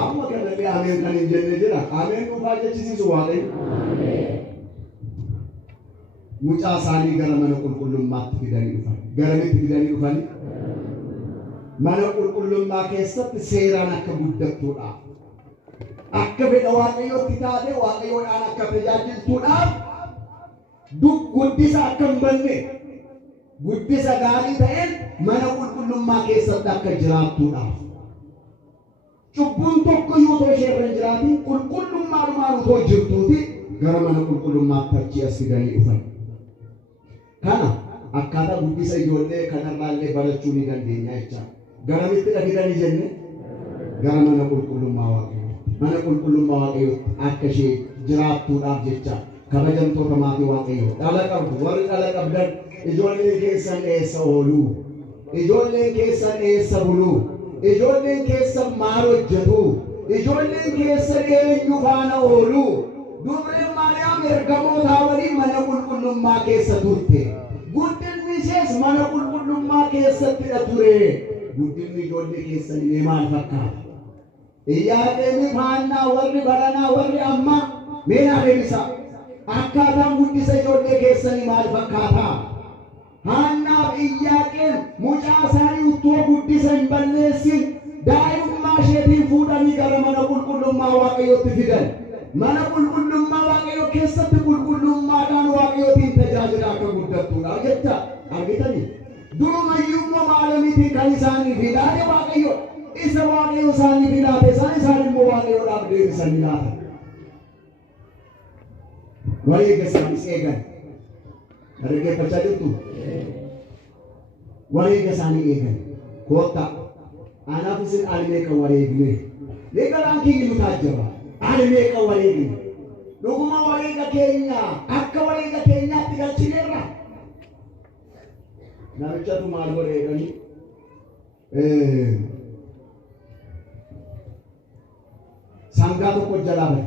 Amma kanallee ameen kan hin jenne jira. Ameen nuuf jechisiisu Waaqayyo. Mucaa isaanii gara mana qulqullummaatti fidanii dhufan. Garamitti fidanii dhufan? Mana qulqullummaa keessatti seeraan akka guddattuudhaaf. Akka fedha Waaqayyootti taate Waaqayyoodhaan akka tajaajiltuudhaaf guddisa akka hin banne guddisa gaarii ta'een mana qulqullummaa keessatti akka jiraattuudhaaf. Cubbuun tokko yoo ta'u ishee irra jiraatiin qulqullummaadhumaan utoo jirtuuti gara mana qulqullummaatti achi as fidanii dhufan. Kana akkaataa guddisa ijoollee kanarraallee barachuu ni dandeenya jechaadha. Garamitti fidanii jenne gara mana qulqullummaa Waaqayyootti. Mana qulqullummaa Waaqayyootti akka ishee jiraattuudhaaf jecha kabajamtoota maatii Waaqayyoo dhala qabdu warri dhala qabdan ijoolleen keessan eessa ooluu? Ijoolleen keessan eessa buluu? Ijoolleen keessan maal hojjetu? Ijoolleen keessan eenyu faana ooluu? Dubreen Maariyaam ergamootaa waliin mana qulqullummaa keessa turte. Guddinni ishees mana qulqullummaa keessattidha ture. Guddinni ijoollee keessanii maal fakkaata? Iyyaaqeemi Haannaa warri baranaa warri ammaa mee naa deebisaa? Akkaataan guddisa ijoollee keessanii maal fakkaata? Haannaaf Iyyaaqeen mucaa isaanii utuu guddisa hin balleessin daa'imummaa isheetiin fuudhanii gara mana qulqullummaa Waaqayyootti fidan. Mana qulqullummaa Waaqayyoo keessatti qulqullummaadhaan Waaqayyootiin tajaajila akka guddattuudha jecha argitanii. Durumayyuu maalamitti kan isaanii fidaate Waaqayyo isa Waaqayyo isaanii fidaate isaan immoo Waaqayyoodhaaf deebisanii laatan. Wareega isaaniis eegan. Dhaggeeffachaa jirtu? Wareega isaanii eegan. Koottaa anaaf isin ani meeqa wareegne? Meeqa raankiin nu taajjaba? Ani meeqa wareegne? Dhuguma wareega keenya akka wareega keenyaatti galchineerra. Namichatu maal wareeganii? Sangaa tokko jalaa bade.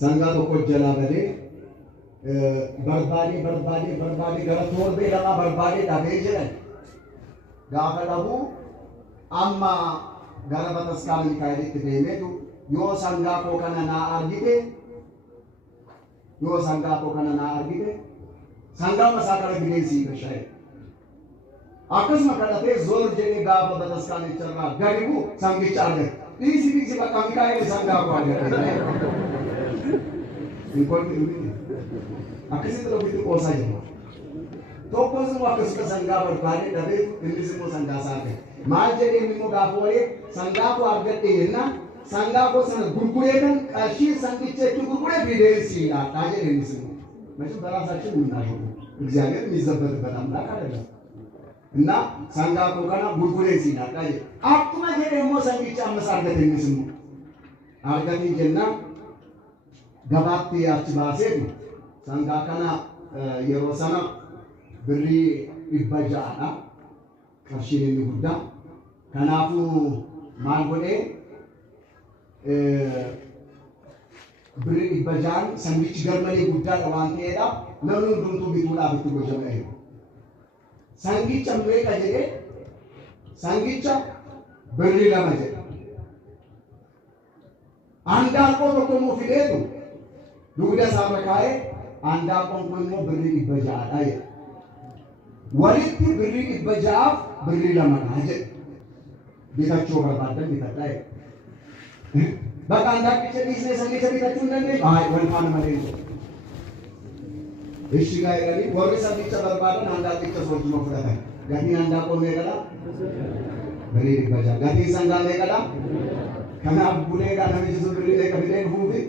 Sangaa tokko jalaa badee barbaadee gara torbee lamaa barbaadee dhabee jedhan. Gaafa dhabuu amma gara bataskaana Mikaa'elitti deemeetu yoo sangaa koo kana naa argite sangaa masaa kana bineensi gashaa'e. Akkasuma kadhatee zoor jedhee gaafa bataskaanicharraa gadi bu'u sangicha argate. Dhiisi bakka Mikaa'el sangaa koo argate. Inkolti dubbii akkasitti ofitti qoosaa jira. Tokkos immoo akkasuma sangaa barbaadee dhabee innis immoo sangaa isaa ta'e. Maal jedhee immoo gaafa walee sangaa koo argadhe jennaan sangaa koo sana gurguree kan qarshii sangicha itti gurguree fideensi laadhaa jedhee innis immoo. Machuu baraasaaችን የምናሸው እግዚአብሔር የሚዘበትበት አምላክ አይደለም እና sangaa koo kana gurguree si laadhaa jedhe. Akkuma jedhee immoo sangicha ammas argate innis immoo. Argatee jennaan gabaatti achi baaseetu sangaa kana yeroo sana birrii 600 qarshiin inni guddaa. Kanaafuu maal godhee birrii 600 sangichi garmalee guddaadha waan ta'eedhaaf namni hundumtuu bituudhaaf itti gojjamee sangicha meeqa jedhee sangicha birrii 2 jedhe. Handaanqoo tokko immoo fideetu dugda isaarra kaa'ee handaanqoon kun immoo birrii 600dha jedhe. Walitti birrii 600f birrii 2dha jedhe. Bitachuu barbaadan bitadhaa jedhe. Bakka handaanqicha dhiisnee sangicha bitachuu hin dandeenyu? Wal faana malee jedhe. Ishii gaa'elanii warri sangicha barbaadan handaanqicha soojjuma fudhatan. Gatiin handaanqoo meeqadha? Birrii 600. Gatiin sangaa meeqadha? Kanaaf buleedhaan namichi sun birrii meeqa fidee dhufuufi?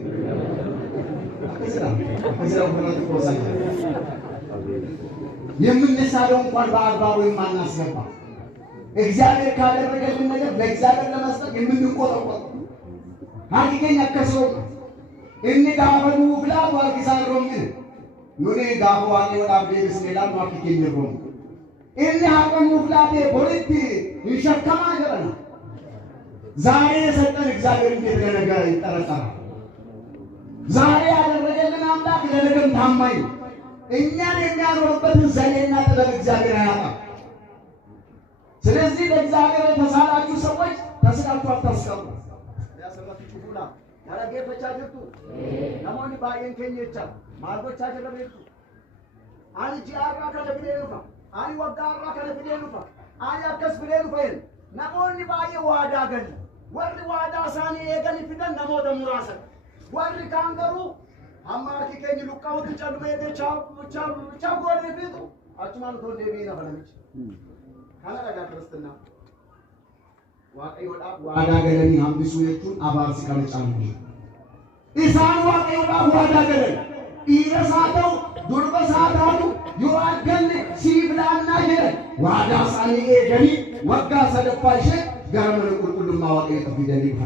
Akkasii ofirratti qoosaa jira. የምንሳለው እንኳን በአግባቡ የማናስገባ እግዚአብሔር ካደረገልን ነገር ለእግዚአብሔር ለመስጠት የምንቆጠቆጥ ሀቂቀኛ ከሰው እንጋበሉ ብላ ዋርጊሳሮም nuni gaafa waaqni walaaf deebisnee ilaallu akka keenya roonu. Inni haqamuuf laatee boritti hin shakkamaa jedhama. ዛሬ የሰጠን እግዚአብሔር እንዴት ለነገ ይጠረጠራል? ዛሬ ያደረገልን አምላክ ለነገም ታማኝ ነው። እኛን የሚያኖርበትን ዘዴና ጥበብ እግዚአብሔር አያጣም። ስለዚህ ለእግዚአብሔር የተሳላችሁ ሰዎች ተስላችሁ አታስቀሩ። ያሰራችሁ ጩፉላ ያረገፈቻ ጅርቱ ነሞኒ ባየን ከኘቻ ማርጎቻ ጀረበቱ አንጂ አራ ከለብሌሉፋ አኒ ወጋራ ከለብሌሉፋ አኒ አከስ ብሌሉፋ ነሞኒ ባየ ዋዳ ገል ወር ዋዳ ሳኒ የገል ፊደን ነሞተ ሙራሰ ወር ካንገሩ አማርኪ ከኝ ሉቃው ተጨሉ በየቻው ቻው ጎል ቢቱ አጥማን ተወደ ቢና ፈለምች ካናዳ ክርስትና ዋቀይ ዋዳ ገለኒ አምብሱ የቹን አባርስ ከመጫን ኢሳን ዋቀይ ዋዳ ገለኒ ኢረሳተው ዱርበሳታቱ ይዋገን ሲብላና ጀረ ዋዳ ሳኒ ኤገኒ ወጋ ሰደፋሽ ጋርመን ቁልቁልማ ዋቀይ ተፊደኒ ይፋ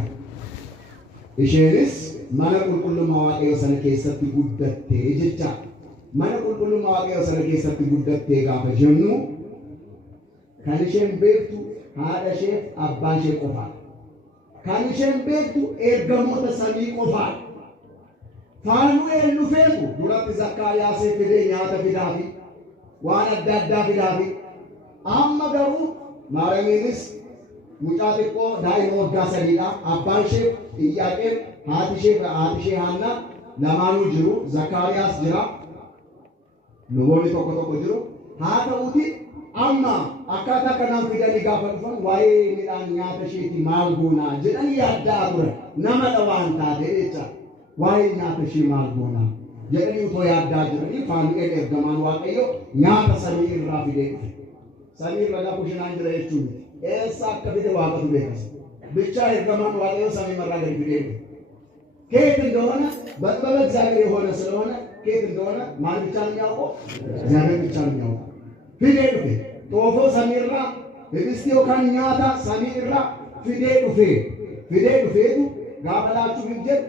ኢሼሪስ ማለ ቁልቁልማ ዋቀይ ሰነ ከሰት ጉደቴ ጀቻ ማለ ቁልቁልማ ዋቀይ ሰነ ከሰት ጉደቴ ጋፈ ጀኑ ካንሸን ቤቱ ሃዳሼ አባንሼ ቆፋል ካንሸን ቤቱ ኤርገሞተ ሰሚ ቆፋል ፋኑኤል ሉፌቱ ዱረት ዘካርያስ ፍዴ ኛተ ፊዳፊ ዋና ዳዳ ፊዳፊ አመገሩ ማረሚንስ ሙጫጥቆ ዳይሞ ጋሰዲዳ አባንሼ ኢያቄም ሃቲሼ ሃና ለማኑ ጅሩ ዘካርያስ ጅራ ኖቦኒ ቶኮ ጅሩ ሃተውቲ አማ አካታ ከናም ፊደሊ ጋፈን ዋይ ሚዳን ኛተ ሼቲ ማልጎና ጀደን ያዳጉረ ነመደዋንታ ደቻ ዋይ ኛተ ሺ ማልጎና ጀደን ቶ ያዳጅረ ፋኑኤል ኤርገማን ዋቀዮ ኛተ ሰሚር ራፊዴ ሰሚር ለጋ ኩሽና እንጀረቹ ኤሳ ከቢደ ዋቀቱ ቤከስ ብቻ ኤርገማን ዋቀዮ ሰሚ መራገር ፊዴ ከየት እንደሆነ በጥበብ እግዚአብሔር የሆነ ስለሆነ ከየት እንደሆነ ማን ብቻ ነው የሚያውቀው? እግዚአብሔር ብቻ ነው የሚያውቀው። ፊዴ ዱፌ ጦፎ ሰሚራ በብስቲዮ ካኛታ ሰሚራ ፊዴ ዱፌ ፊዴቱ ጋበላችሁ ቢጀት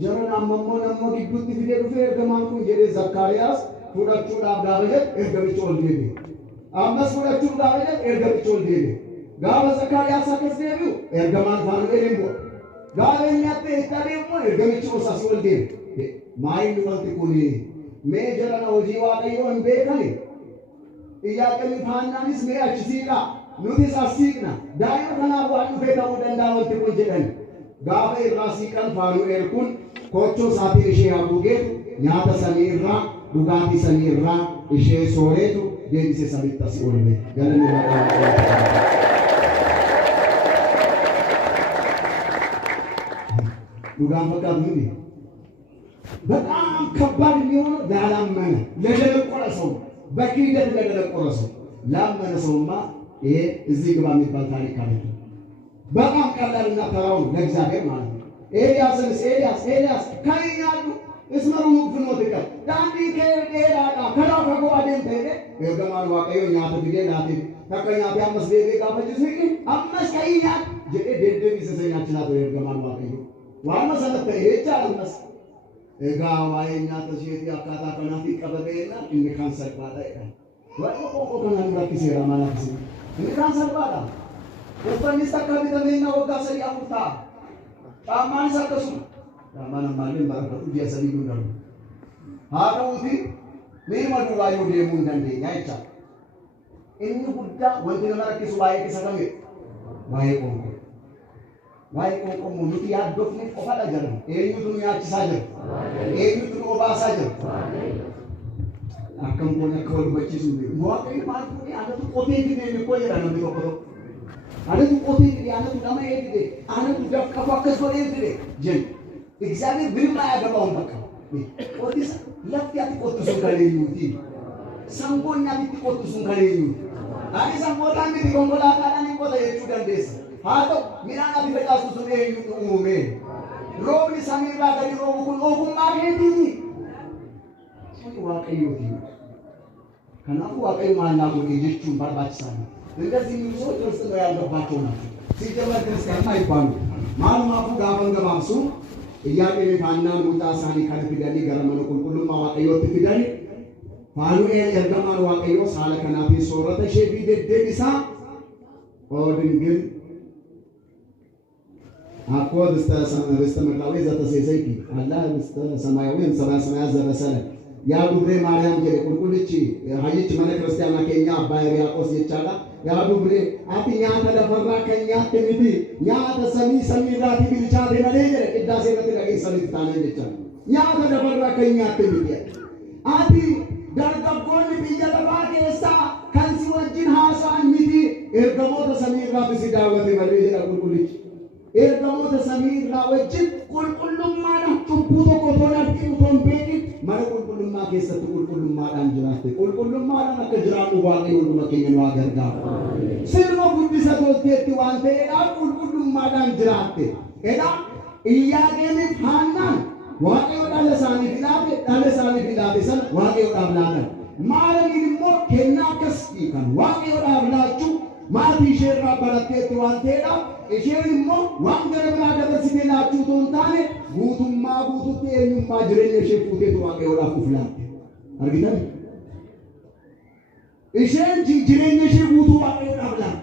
ጀረና መሞ ነሞ ጊዱት ፊዴ ዱፌ እርገማንኩ ጀሬ ዘካርያስ ፉዳቹ ዳብዳበጀት እርገምቾ ወልዴ አመስ ፉዳቹ ዳብዳበጀት እርገምቾ ወልዴ ጋበ ዘካርያስ አከስደቢው እርገማን ፋኑኤል እንቦ ጋበኛቴ ታሪሞ እርገምቾ ሳሲ ወልዴ ማይን ወልቲኩኒ ሜጀራና ወጂ ዋቀዮ እንቤከኒ ኢያቀሚ ፋናኒስ ሜያችሲላ ኑቲስ አሲቅና ዳይር ከናቡ አንዱ ፈታው ደንዳወልት ቆጀደን ጋበ ራሲቀን ፋኑኤል ኩን ኮቾ ሳፊርሼ አቡጌት ኛተ ሰሚራ ዱጋቲ ሰሚራ እሼ ሶሬቱ ዴንሴ ሰሚጣ ሲኦልቤ ገለኒ ዱጋን ፈቃድ ምን በጣም ከባድ የሚሆነው ያላመነ ለደረቆረ ሰው በኪደት ለደረቆረ ሰው ላመነ ሰውማ ይሄ እዚህ ግባ የሚባል ታሪክ አለ። በጣም ቀላልና ተራው ለእግዚአብሔር ማለት ነው። ኤልያስ ካይናሉ እስመሩ ፍኖትከ ዳንዲ ከዴራዳ ከላው ከጓደን ተሄደ የገማን ዋቀዮ ኛተ ቢደላቴ ተከኛት ያመስ ቤቤ ጋፈጅ ሲል አመስ ካይና ጀዴ ይሰሰኛችና የገማን ዋቀዮ ዋና ሰነተ ይሄቻ አመስ ጋዋይ ኛተ ሲቲ አካታ ከናፊ ቀበበይና እንደ ካንሰር ባዳ ይላል ወይ ቆቆ ከናን ባክሲራ ማናክሲ እንደ ካንሰር ባዳ ወፈኒስ ተካቢ ተመና ወጋ ሰሪ አቁታ ጣማን ሰከሱ ጣማን ማለን ባረከቱ ዲያሰሊዱ ነው ሃዳውቲ ሜማዱ ዋዩ ደሙ እንደንደኛ አይቻ እኒ ጉዳ ወንድ ለማረከሱ ባይ ከሰከመ ዋይ ቆቆ ሙሉት ያዶፍኒ ቆፋላ ጀረ ኤዩ ዱንያች ሳጀ ኤዩ ዱን ኦባሳጀ አከም ኮነ ከወል በቺሱ ሞአቀይ ማርኩ አነቱ ቆቴ ዲኔ የሚቆየራ ነው ቢቆቆ አነቱ ቆቴ ዲኔ አነቱ ደማ ኤዲዴ አነቱ ደፍቀፋ ከሶሌ ዲኔ ጀን እግዚአብሔር ምንም አያገባውም በቃ ቆቲስ ለፍያት ቆጥሱ ከሌዩቲ ሰንጎኛ ቢቆጥሱ ከሌዩ አይ ሰንጎታ እንግዲህ ኮንጎላታ ዳኒ ቆታ የቹ ደንዴስ हातो मिराना भी बता सुने यूं में रोबी समीरा गरी रोबू को लोगों मारे दी तो वाकई होती है कनाफु वाकई मानना को जिच्चू बरबाचसा እንደዚህ ይዞ ትርስ ነው ያለባቸው ናቸው ሲጀመር ክርስቲያን አይባሉ ማሉማፉ ጋበን ገባምሱ እያቄ ታና ሙጣ ሳኒ ካለ ፊደሊ ገረመነ ቁልቁሉማ ዋቀዮ ፊደሊ ፋኑኤል ኤርገማን ዋቀዮ ሳለ ከናፊ ሶረተ ሼፊ ደደቢሳ ኦድንግል አኮ በስተመራዊ ዘተሰይሰይኪ አላ በስተሰማያዊ ሰማያ ዘበሰለ ያ ዱብሬ ማርያም ጀለ ቁልቁልቺ ሀይች መነ ክርስቲያና ከኛ አባይ ያቆስ ይቻላ ያ ዱብሬ አጥኛ ተደፈራ ከኛ ትምቲ ያ ተሰሚ ሰሚራቲ ቢልቻ ደመለ ጀለ ቅዳሴ ለተገኝ ሰሊት ታነ ይቻላ ያ ተደፈራ ከኛ ትምቲ አቲ ደርገጎን ቢየለባ ከሳ ከንሲ ወጅን ሃሳን ሚቲ ኤርገሞተ ሰሚራ ቢሲዳወት በለ ጀለ ቁልቁልቺ ኤርገሞተ ሰሚራ ወጅን ቁልቁሉማና ጩቡቶ ቆቶና ቂውቶን ቤት ማለ ቁልቁሉማ ከሰት ቁልቁሉማ ዳንጅራቴ ቁልቁሉማ ዳን ከጅራኑ ዋቄ ሁሉ መከኘን ዋገርጋ ሲርሞ ጉዲሰቶቴቲ ዋንቴ ኤዳ ቁልቁሉማ ዳንጅራቴ ኤዳ ኢያጌም ሃናን ዋቄ ወዳለሳኒ ፊላቴ ሰን ዋቄ ወዳብላተ ማረሚንሞ ከና ከስኪከን ዋቄ ወዳብላችሁ ማቲ ሼራ ባለቴቲ ዋንቴዳ እሺንሞ ዋንገረብላ ደበስቴላችሁ ቶንታኔ ጉቱማ ጉቱቴ የኙማ ጅሬኛ ሼፉቴ ተዋቄ ወዳፉ ፍላቴ አርግተን እሺን ጅሬኛ ሼፉቱ ዋቄ ወዳብላቴ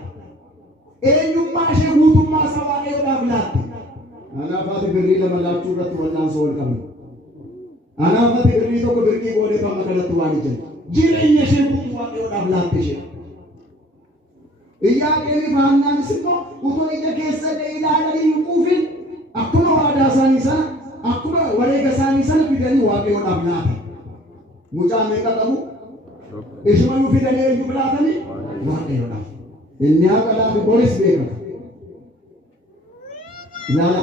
የኙማ ሼፉቱማ ሰዋቄ ወዳብላቴ አናፋት ግሪ ለመላችሁ ረት ወላን ሰው ወልቀም አናፋት ግሪ ተቆ ብርቂ ጎዴ ተመከለቱ ዋንጀ ጅሬኛ ሼፉቱ ዋቄ ወዳብላቴ ሼ ኢያቄም ባናን ስሞ ኡቶ ኢየከሰደ ኢላለ ይቁፊን አኩማ ዋዳሳኒሳ አኩማ ወሬገሳኒሳ ፊደኒ ዋቄ ወዳብላቴ ሙጫ መቀጠቡ እሽማኑ ፊደኒ ይብላተኒ ዋቄ ወዳ እኛ ቀላፍ ፖሊስ ቤት ናላ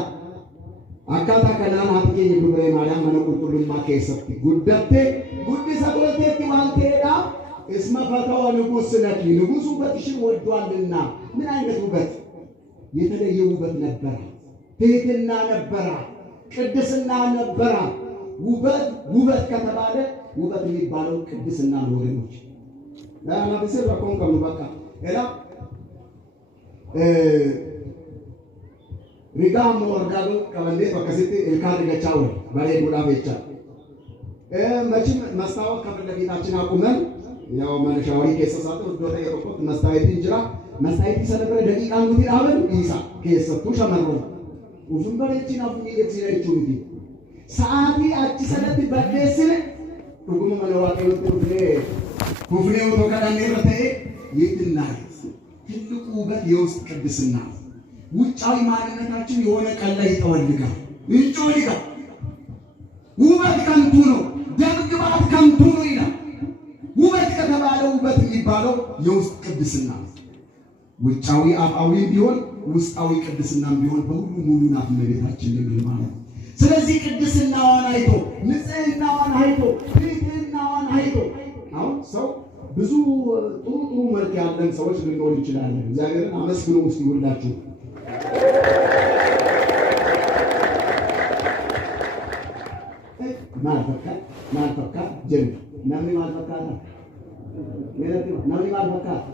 አካታ ከናን አጥቄ ይብሬ ማርያም መነ ቁልቁሉማ ከሰፍቲ ጉደቴ ጉዲሰ ወልቴቲ ዋንቴዳ እስመ ፈተወ ንጉሥ ለኪ ንጉሡ ውበትሽን ወዷልና ምን አይነት ውበት የተለየ ውበት ነበረ ትሕትና ነበረ ቅድስና ነበረ ውበት ከተባለ ውበት የሚባለው ቅድስና ነው ወገኖች ለማብሰል በቆም ከኑ በቃ ኤላ ሪጋም ወርዳሉ ከወንዴ ወከሲቲ ኤልካር ገቻው ባሬ ዱላ ቤቻ መቼም መስታወት ከፈለጊታችን አቁመን ያው ማለሻዊ ከሰሳቱ ወደ የቆጥ መስታወት እንጅራ መስታወት ሰለበረ ደቂቃ እንግዲህ አበል ኢሳ ከሰቱ ሸመሩ ውፍን በለቺና ፍኒ ገጽይቹ እንግዲህ ሰዓቲ አጭ ሰለት በደስለ ሁሉም መለዋቀ ወጥቶ ሁፍኔው ተከዳኔ ረተ ይትና ትልቁ ውበት የውስጥ ቅድስና ውጫዊ ማንነታችን የሆነ ቀን ላይ ይጠወልጋል ይጮልጋል ውበት ከንቱ ነው ደግባት ከንቱ ነው ይላል ውበት ከተባለው ውበት የሚባለው የውስጥ ቅድስና ውጫዊ አፋዊ ቢሆን ውስጣዊ ቅድስናም ቢሆን በሁሉ ሙሉ ናት ለቤታችን የሚል ማለት ነው ስለዚህ ቅድስናዋን አይቶ ንጽህናዋን አይቶ ትሕትናዋን አይቶ አሁን ሰው ብዙ ጥሩ መልክ ያለን ሰዎች ልንኖር ይችላል እግዚአብሔርን አመስግኑ ውስጥ ይውላችሁ ማልፈካ ጀን namni maal fakkaata namni maal fakkaata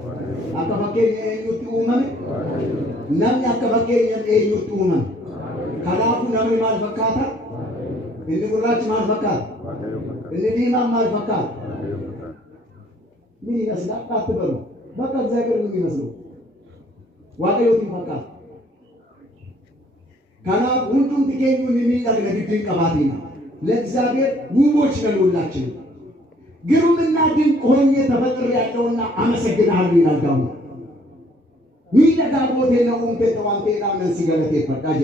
akka fakkeenya eenyutti uumame namni akka fakkeenya eenyutti uumame kanaafuu namni maal fakkaata inni gurraachi maal fakkaata inni diimaan maal fakkaata ምን ይመስላል አትበሉ በቃ እግዚአብሔር ምን ይመስላል waaqayyooti fakkaata kanaaf hundumti keenya miidhagina gidduu qabaatina ለእግዚአብሔር ውቦች ነን ሁላችን ግሩምና ድንቅ ሆኜ ተፈጥሬ ያለውና አመሰግናለሁ ይላል ዳዊት ሚደጋጎቴ ነው እንተ ተዋንቴና ነን ሲገለቴ ፈቃጀ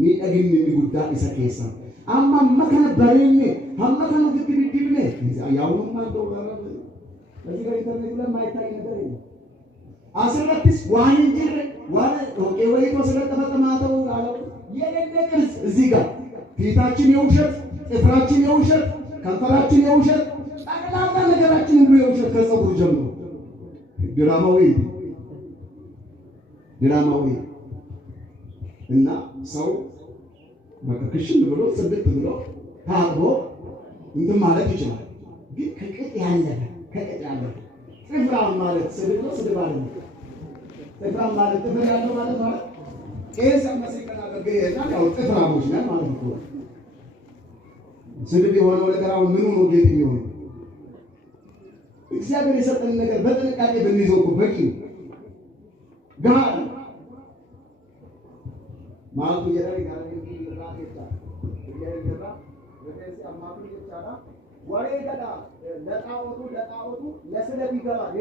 ሚደግም የሚጉዳ ኢሰኬሳ አማ መከነ በሬኔ አመከነ ግድግድብኔ ያውም ማንተው ለዚህ ጋር ኢንተርኔት ላይ ማይታይ ነገር የለም አስረትስ ዋንጅር ዋለ ኦኬ ወይቶ ስለተፈጠማተው አለው የሌለ ቅርጽ እዚህ ጋር ፊታችን የውሸት ጥፍራችን የውሸት ከንፈራችን የውሸት ጠቅላላ ነገራችን ሁሉ የውሸት ከጸጉር ጀምሮ ድራማዊ እና ሰው በከክሽን ብሎ ጽድቅ ብሎ ታጥቦ እንትን ማለት ይችላል ግን ከቅጥ ያለፈ ጥፍራም ማለት ስድብ አይደለም ጥፍራም ማለት ጥፍር ያለው ማለት ነው ቄስ መስቀና በገየና ያው ጥፍራሞች ነን ማለት ነው ስድብ የሆነው ነገር አሁን ምኑ ነው ጌጥ የሚሆነው እግዚአብሔር የሰጠን ነገር በጥንቃቄ ብንይዘው እኮ በቂ ነው። ገና ማለቱ የራሪ ጋር እንግዲህ ይራቅ ይችላል ይገራ ወደዚህ አማቱ ይቻላል ወሬ ገዳ ለጣዖቱ ለስለት ይገባል።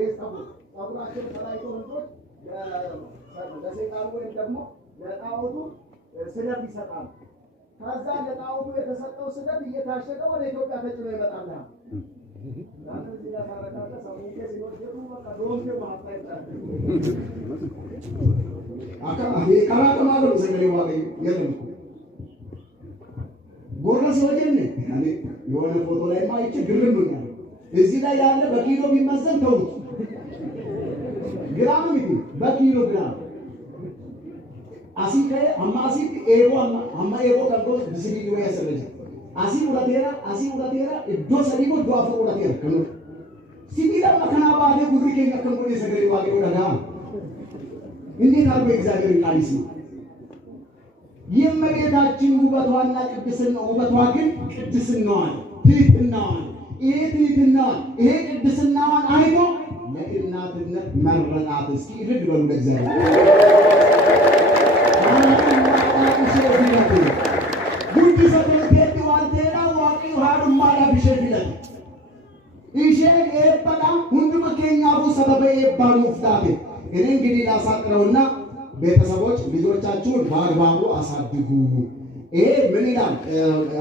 ጸጉራቸው ተላይቶ ህንዶች ለሰይጣኑ ወይም ደግሞ ለጣዖቱ ስለት ይሰጣል። ከዛ ለጣዖቱ የተሰጠው ስለት እየታሸገ ወደ ኢትዮጵያ ተጭኖ ይመጣል። ለዚህ ያሳረካለ ሰሙንኬ ሲወደዱ በቃ ዶንኬ ማህጣይ አካባቢ ካራከማሉ ዘገሌ ዋጋ የለም ጎረስ ወጀነ ያኔ የሆነ ፎቶ ላይ ማይጭ ግርም ነው። እዚህ ላይ ያለ በኪሎ ቢመዘን ተውት ግራም ይቱ በኪሎ ግራም አሲከ አማሲ ኤቦ አማ ኤቦ ከንዶ ድስሪ ነው ያሰለች አሲ ውራቴራ እዶ ሰዲቦ ዶአፎ ውራቴራ ከኑ ሲቢላ መከና ባደ ጉሪ ከኛ ከንዶ የሰገሪ ዋጋ ወዳዳ እንዴት አርጎ እግዚአብሔር ቃልስ ነው የመሬታችን ውበቷና ቅድስናዋ ውበቷ ግን ቅድስናዋን ትህትናዋን ይሄ ቅድስናዋን አይቶ ለእናትነት መረጣት። እስኪ ይድድ በሉ ለእግዚአብሔር ጉድ ሰተት ዋልቴና ዋቂ ሃዱማ ያብሸፍለት ኢሼን ኤበዳ ሁንዱ መከኛው ሰበበ ኤባሉ ፍታቴ እኔ እንግዲህ ላሳጥረውና ቤተሰቦች ልጆቻችሁን በአግባቡ አሳድጉ። ይሄ ምን ይላል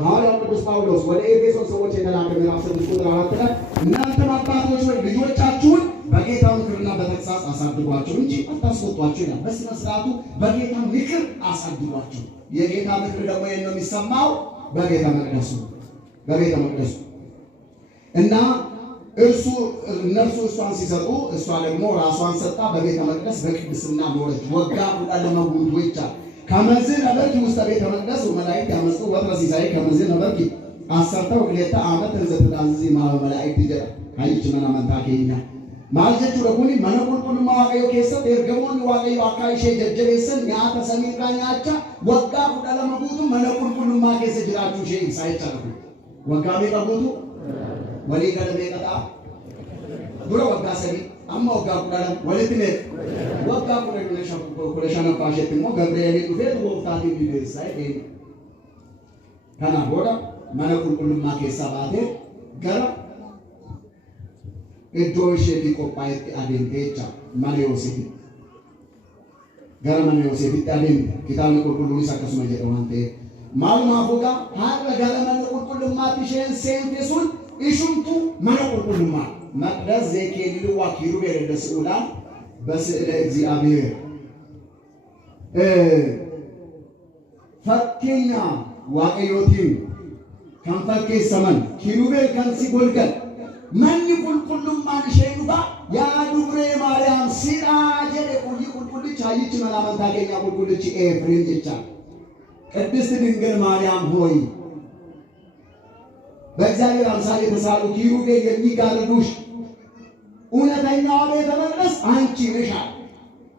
ሐዋርያው ቅዱስ ጳውሎስ ወደ ኤፌሶን ሰዎች የተላከ ምዕራፍ 6 ቁጥር 4 ላይ እናንተም አባቶች ሆይ ልጆቻችሁን በጌታ ምክርና በተግሣጽ አሳድጓቸው እንጂ አታስቆጧቸው ይላል። በስነ ስርዓቱ በጌታ ምክር አሳድጓቸው። የጌታ ምክር ደግሞ ነው የሚሰማው በቤተ መቅደሱ እና እነርሱ እሷን ሲሰጡ እሷ ደግሞ ራሷን ሰጣ በቤተ መቅደስ በቅድስና ኖረች። ወጋ ለመጉድ ወይቻ ከመዝን አበርኪ ውስጥ ቤተ መቅደስ ወመላእክት ያመጹ ወትረሲሳይ ከመዝን አበርኪ አሰርተው ለታ አመት ዘተዳዚ ማው መላእክት ይጀራ አይች መና መንታከኛ ማልጀቹ ረኩኒ መነቁልቁል ማዋቀዮ ከሰት ኤርገሞን ዋቀዮ አካይሼ ጀጀቤሰን ያተ ሰሚቃኛቻ ወጋ ለመጉዱ መነቁልቁል ማከሰ ጅራቹ ሼ ሳይቻሉ ወጋ ቤቀቡቱ ወሊ ገለሜ ቀጣ ዱረ ወጋ ሰቢ አማ ወጋ ቁዳለም ወለትነ ወጋ ቁዳለም ፓሸት ሞ ገብርኤል ዱፌት ወፍታቲ ቢደሳይ ኤ ካና ቦዳ መነቁልቁልማ ከሰባቴ ገራ እጆሽ ዲቆጳይ አደንቴቻ ማኔዮሲቲ ገራ ማኔዮሲቲ አደን ኪታብ ቁልቁሉን ሳከሱ መጀራንቴ ማልማፎጋ ሃረ ገራ መነቁልቁልማ ትሸን ሴንቴሱን ኢሹንቱ መነቁልቁልማ መቅደስ ዘኬሊሉ ዋኪሩ በረደስኡላ በስዕለ እግዚአብሔር ፈኬኛ ዋቀዮቲም ከንፈኬ ሰመን ኪሩቤል ከንሲ ጎልገል መኒ ቁልቁልማ ንሸኑባ ያ ዱብሬ ማርያም ሲራ ጀደ ቁሊ ቁልቁልች አይች መላመን ታገኛ ቁልቁልች ኤፍሬም ጀቻ ቅድስት ድንግል ማርያም ሆይ በእግዚአብሔር አምሳል የተሳሉ ኪሩቤል የሚጋርዱሽ እውነተኛዋ ቤተ መቅደስ አንቺ ነሽ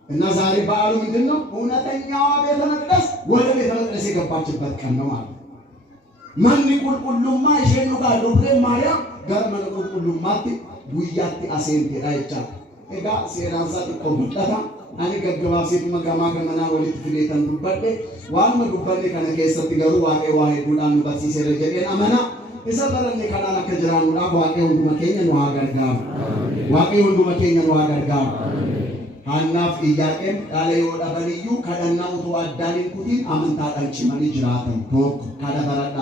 እና ዛሬ በዓሉ ምንድነው? እውነተኛዋ ቤተ መቅደስ ወደ ቤተ መቅደስ የገባችበት ቀን ነው ማለት ማን ቁልቁሉማ ይሸኑ ጋር ዱብሬ ማርያም ጋር ማን ቁልቁሉማቲ ጉያቲ አሴንቴ ዳይቻ ኤጋ ሴራንሳ ተቆምጣታ አኒ ገገባሴት መጋማ ገመና ወሊት ፍሌተን ዱበደ ዋን መዱበደ ከነ ከሰት ገሩ ዋቄ ዋሄ ዱዳን በሲሴ ረጀን አመና እሰበረን ከናና ከጅራኑ ዳ ዋቄ ወንዱ መከኘ ነው አገርጋ ዋቄ ወንዱ መከኘ ነው አገርጋ ሃናፍ ኢያቄም ዳለ ይወዳ በልዩ ከደናው ተዋዳሊን ኩቲን አመንታ ዳንቺ ማን ጅራተን ቶክ ካዳበራዳ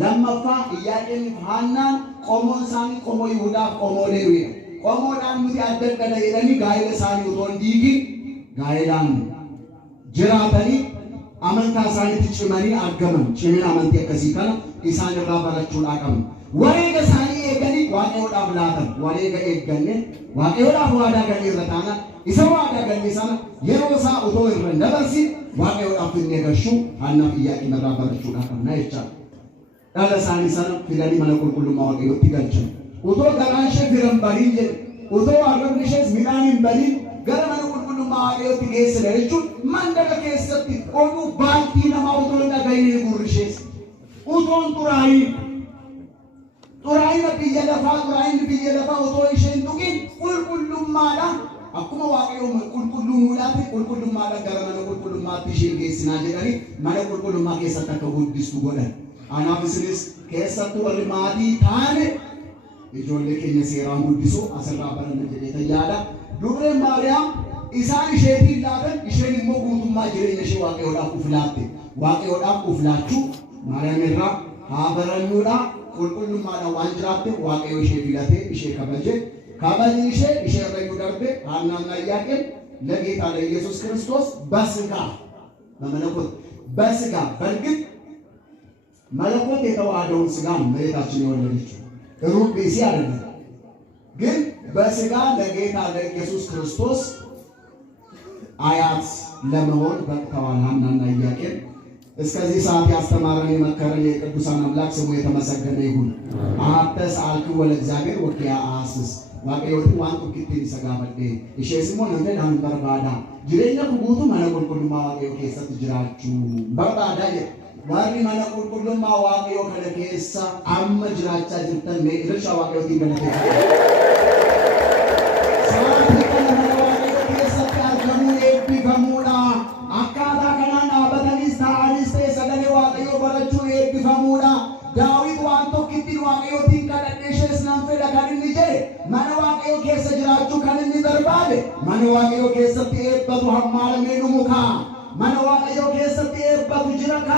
ለማፋ ኢያቄም ሃናን ቆሞን ሳኒ ቆሞ ይሁዳ ቆሞ ሌዊ ቆሞ ዳን ሙዲ አደቀደ ይለኒ ጋይለ ሳኒ ወቶን ዲጊ ጋይላን ጅራተኒ አመንታ ሳኒ ትጭመኒ አገመን ጭመን አመንቴ ከሲከና ኢሳን ራባራቹን አቀም ወሬገ ሳኒ ኤገኒ ዋቄው ዳብላተን ወሬገ ኤገነ ዋቄው ዳብዋዳ ገኒ ረታና ኢሰዋዳ ገኒ ሳና የሮሳ ኡቶ ይረንደበሲ ዋቄው ዳፍኔ ገሹ ሃና ኢያቂ መራባራቹን አቀም ናይቻ ዳለ ሳኒ ሳና ፊዳሊ መለቁልቁሉ ማዋቄው ትገልጭ ኡቶ ገራንሸ ፊረምባሪን ኡቶ አረብንሸስ ሚላኒን በሊን ገረ መለቁልቁሉ ማዋቄው ትጌስ ለልቹ መንደረ ከሰት ኦኑ ባልቲ ለማውቶ እንደገይ ጉርሽስ ኡቶን ጡራይ ጡራይነ ብየለፋ ወቶይሽን ዱቂን ቁልቁሉማዳ አኩመ ዋቀዮ ቁልቁሉ ሙላቲ ቁልቁሉማዳ ገረመነ ቁልቁሉማቲ ሺጌስና ጀዳኒ ማለ ቁልቁሉማ ከሰተ ከጉዲስቱ ጎደን አናፍስንስ ከሰቱ ወልማዲ ታነ ይጆሌ ከኛ ሴራን ጉዲሶ አሰራ በረነ ጀዴ ተያዳ ዱብሬ ማርያም ኢሳን ሼቲ ላደን ኢሼን ሞጉቱማ ጅሬነሽ ዋቀዮዳ ኩፍላቴ ዋቀዮዳ ኩፍላቹ ማርያም ራ ሀበረኑዳ ቁልቁሉማዳ ዋንጅራቴ ዋቀዮ ሼፊላቴ ኢሼ ከበጀ ካባኒሼ ኢሼ ረዩ ደርቤ አናና ያቀን ለጌታ ለኢየሱስ ክርስቶስ በስጋ በመለኮት በስጋ በርግጥ መለኮት የተዋሃደውን ስጋ መሬታችን የወለደችው ሩቅ ቢሲ አይደለም፣ ግን በስጋ ለጌታ ለኢየሱስ ክርስቶስ አያት ለመሆን በቅተዋል። ሐናና ኢያቄም እስከዚህ ሰዓት ያስተማረን የመከረን የቅዱሳን አምላክ ስሙ የተመሰገነ ይሁን። አተስ አልኩ ወለእግዚአብሔር ወኪያ አስስ ዋቀዮቱ ዋንቱ ኪቲን ሰጋበዴ ኢሼስሞ ነንደ ዳን በርባዳ ጅሬኛ ኩጉቱ ማለቁልቁሉማ ዋቀዮ ከሰት ጅራችሁ በርባዳ ዋሪ ማለቁልቁሉማ ዋቀዮ ከለከሳ አመ ጅራቻ ጅርተን ለኢርሻ ዋቀዮ ዲበነተ ዳዊት ዋንቶ ኪቲን ዋቀዮ ቲንካደሽስ ናንፈዳ ካንኒጀ ማነ ዋቀዮ ከሰ ጅራቹ ካንኒ በርባደ ማነ ዋቀዮ ከሰቲ ኤበቱ ሐማለ ሜኑ ሙካ ማነ ዋቀዮ ከሰቲ ኤበቱ ጅራካ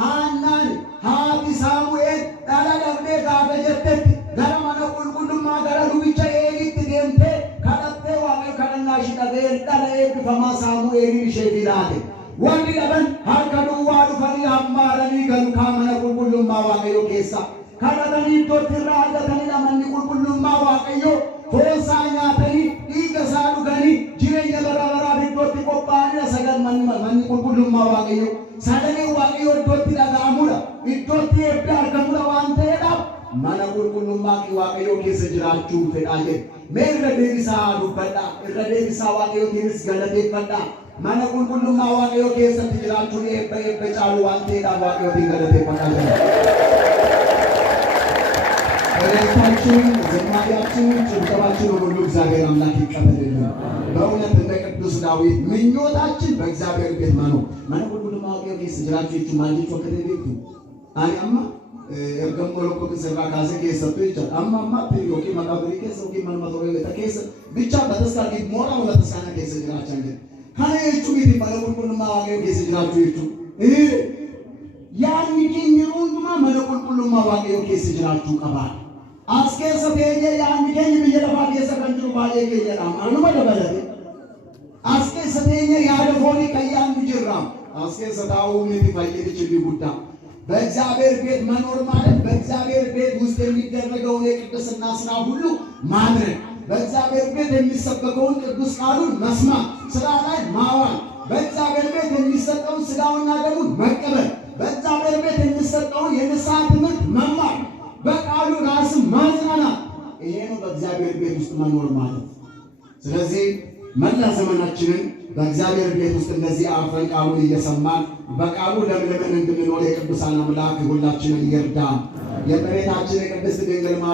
ሃናን ሃቲ ሳሙኤል ዳላ ደብዴ ጋበጀተት ጋራ ማነ ቁልቁሉማ ጋራ ዱብቻ ኤጊት ደምቴ ካዳቴ ዋቀዮ ካንናሽ ዳገል ዳላ ኤብፈማ ሳሙኤል ሸፊላቴ ወንዲ ለበን ሀርከዱ ዋዱ ፈኒ አማረኒ ገሉ ካመነ ቁልቁሉማ ዋቀዮ ኬሳ ካዳተኒ ዶትራ አዳተኒ ለመኒ ቁልቁሉማ ዋቀዮ ፎሳ ኛተኒ ኢገሳዱ ገኒ ጂሬኛ በራበራ ቢዶት ቆባኒ ሰገን መኒ ቁልቁሉማ ዋቀዮ ሰደኔ ዋቀዮ ዶት ዳጋሙራ ኢዶት የብዳር ከሙራ ዋንቴዳ ማነ ቁልቁሉማ ዋቀዮ ኬሰ ጅራችሁ ፈዳጀ ሜረ ዴቢሳ ዱበዳ ረዴቢሳ ዋቀዮ ቲንስ ገለቴ ፈዳ ማነ ቁልቁሉማ ዋቀዮ ከሰት ጅራችሁ በጫሉ ዋንቴ ዳ ዋቀዮ ቲንገለቴ ፈዳ እረታችን ዘማሪያችን ጭብጨባችን ሁሉ እግዚአብሔር አምላክ ይቀበልልን። በእውነት እንደ ቅዱስ ዳዊት ምኞታችን በእግዚአብሔር ቤት መኖር ማነ ቁልቁሉማ ዋቀዮ ከሰት ጅራችሁ ይቹ ማንዲቾ ከደቤቱ አያማ ergam moloko kisra kaase keessattu jecha amma ammatti yookiin maqabrii keessa yookiin mana toree keessa bicha bataska ki mora wala tasana keessa jiraachaa jiru kana jechuun miti mana qulqullummaa waaqayyoo keessa jiraachuu jechuudha. Yaadni keenya hundumaa mana qulqullummaa waaqayyoo keessa jiraachuu qaba. As keessa teenyee yaadni keenya biyya lafaa keessa kan jiru baay'ee keenyadha. Anuma dabalate as keessa teenyee yaada foonii kan yaadnu jirra. As keessa taa'uu miti fayyadichi ni guddaa. በእግዚአብሔር ቤት መኖር ማለት በእግዚአብሔር ቤት ውስጥ የሚደረገውን የቅድስና ስራ ሁሉ ማድረግ፣ በእግዚአብሔር ቤት የሚሰበከውን ቅዱስ ቃሉን መስማት፣ ስራ ላይ ማዋል፣ በእግዚአብሔር ቤት የሚሰጠውን ስጋውና ደሙን መቀበል፣ በእግዚአብሔር ቤት የሚሰጠውን የንስሐ ትምህርት መማር፣ በቃሉ ራስን ማጽናናት፣ ይሄ ነው በእግዚአብሔር ቤት ውስጥ መኖር ማለት። ስለዚህ መላ ዘመናችንን በእግዚአብሔር ቤት ውስጥ እንደዚህ አርፈን ቃሉን እየሰማን በቃሉ ለምለምን እንድንኖር የቅዱሳን አምላክ ሁላችንን ይርዳን። የእመቤታችን የቅድስት ድንግል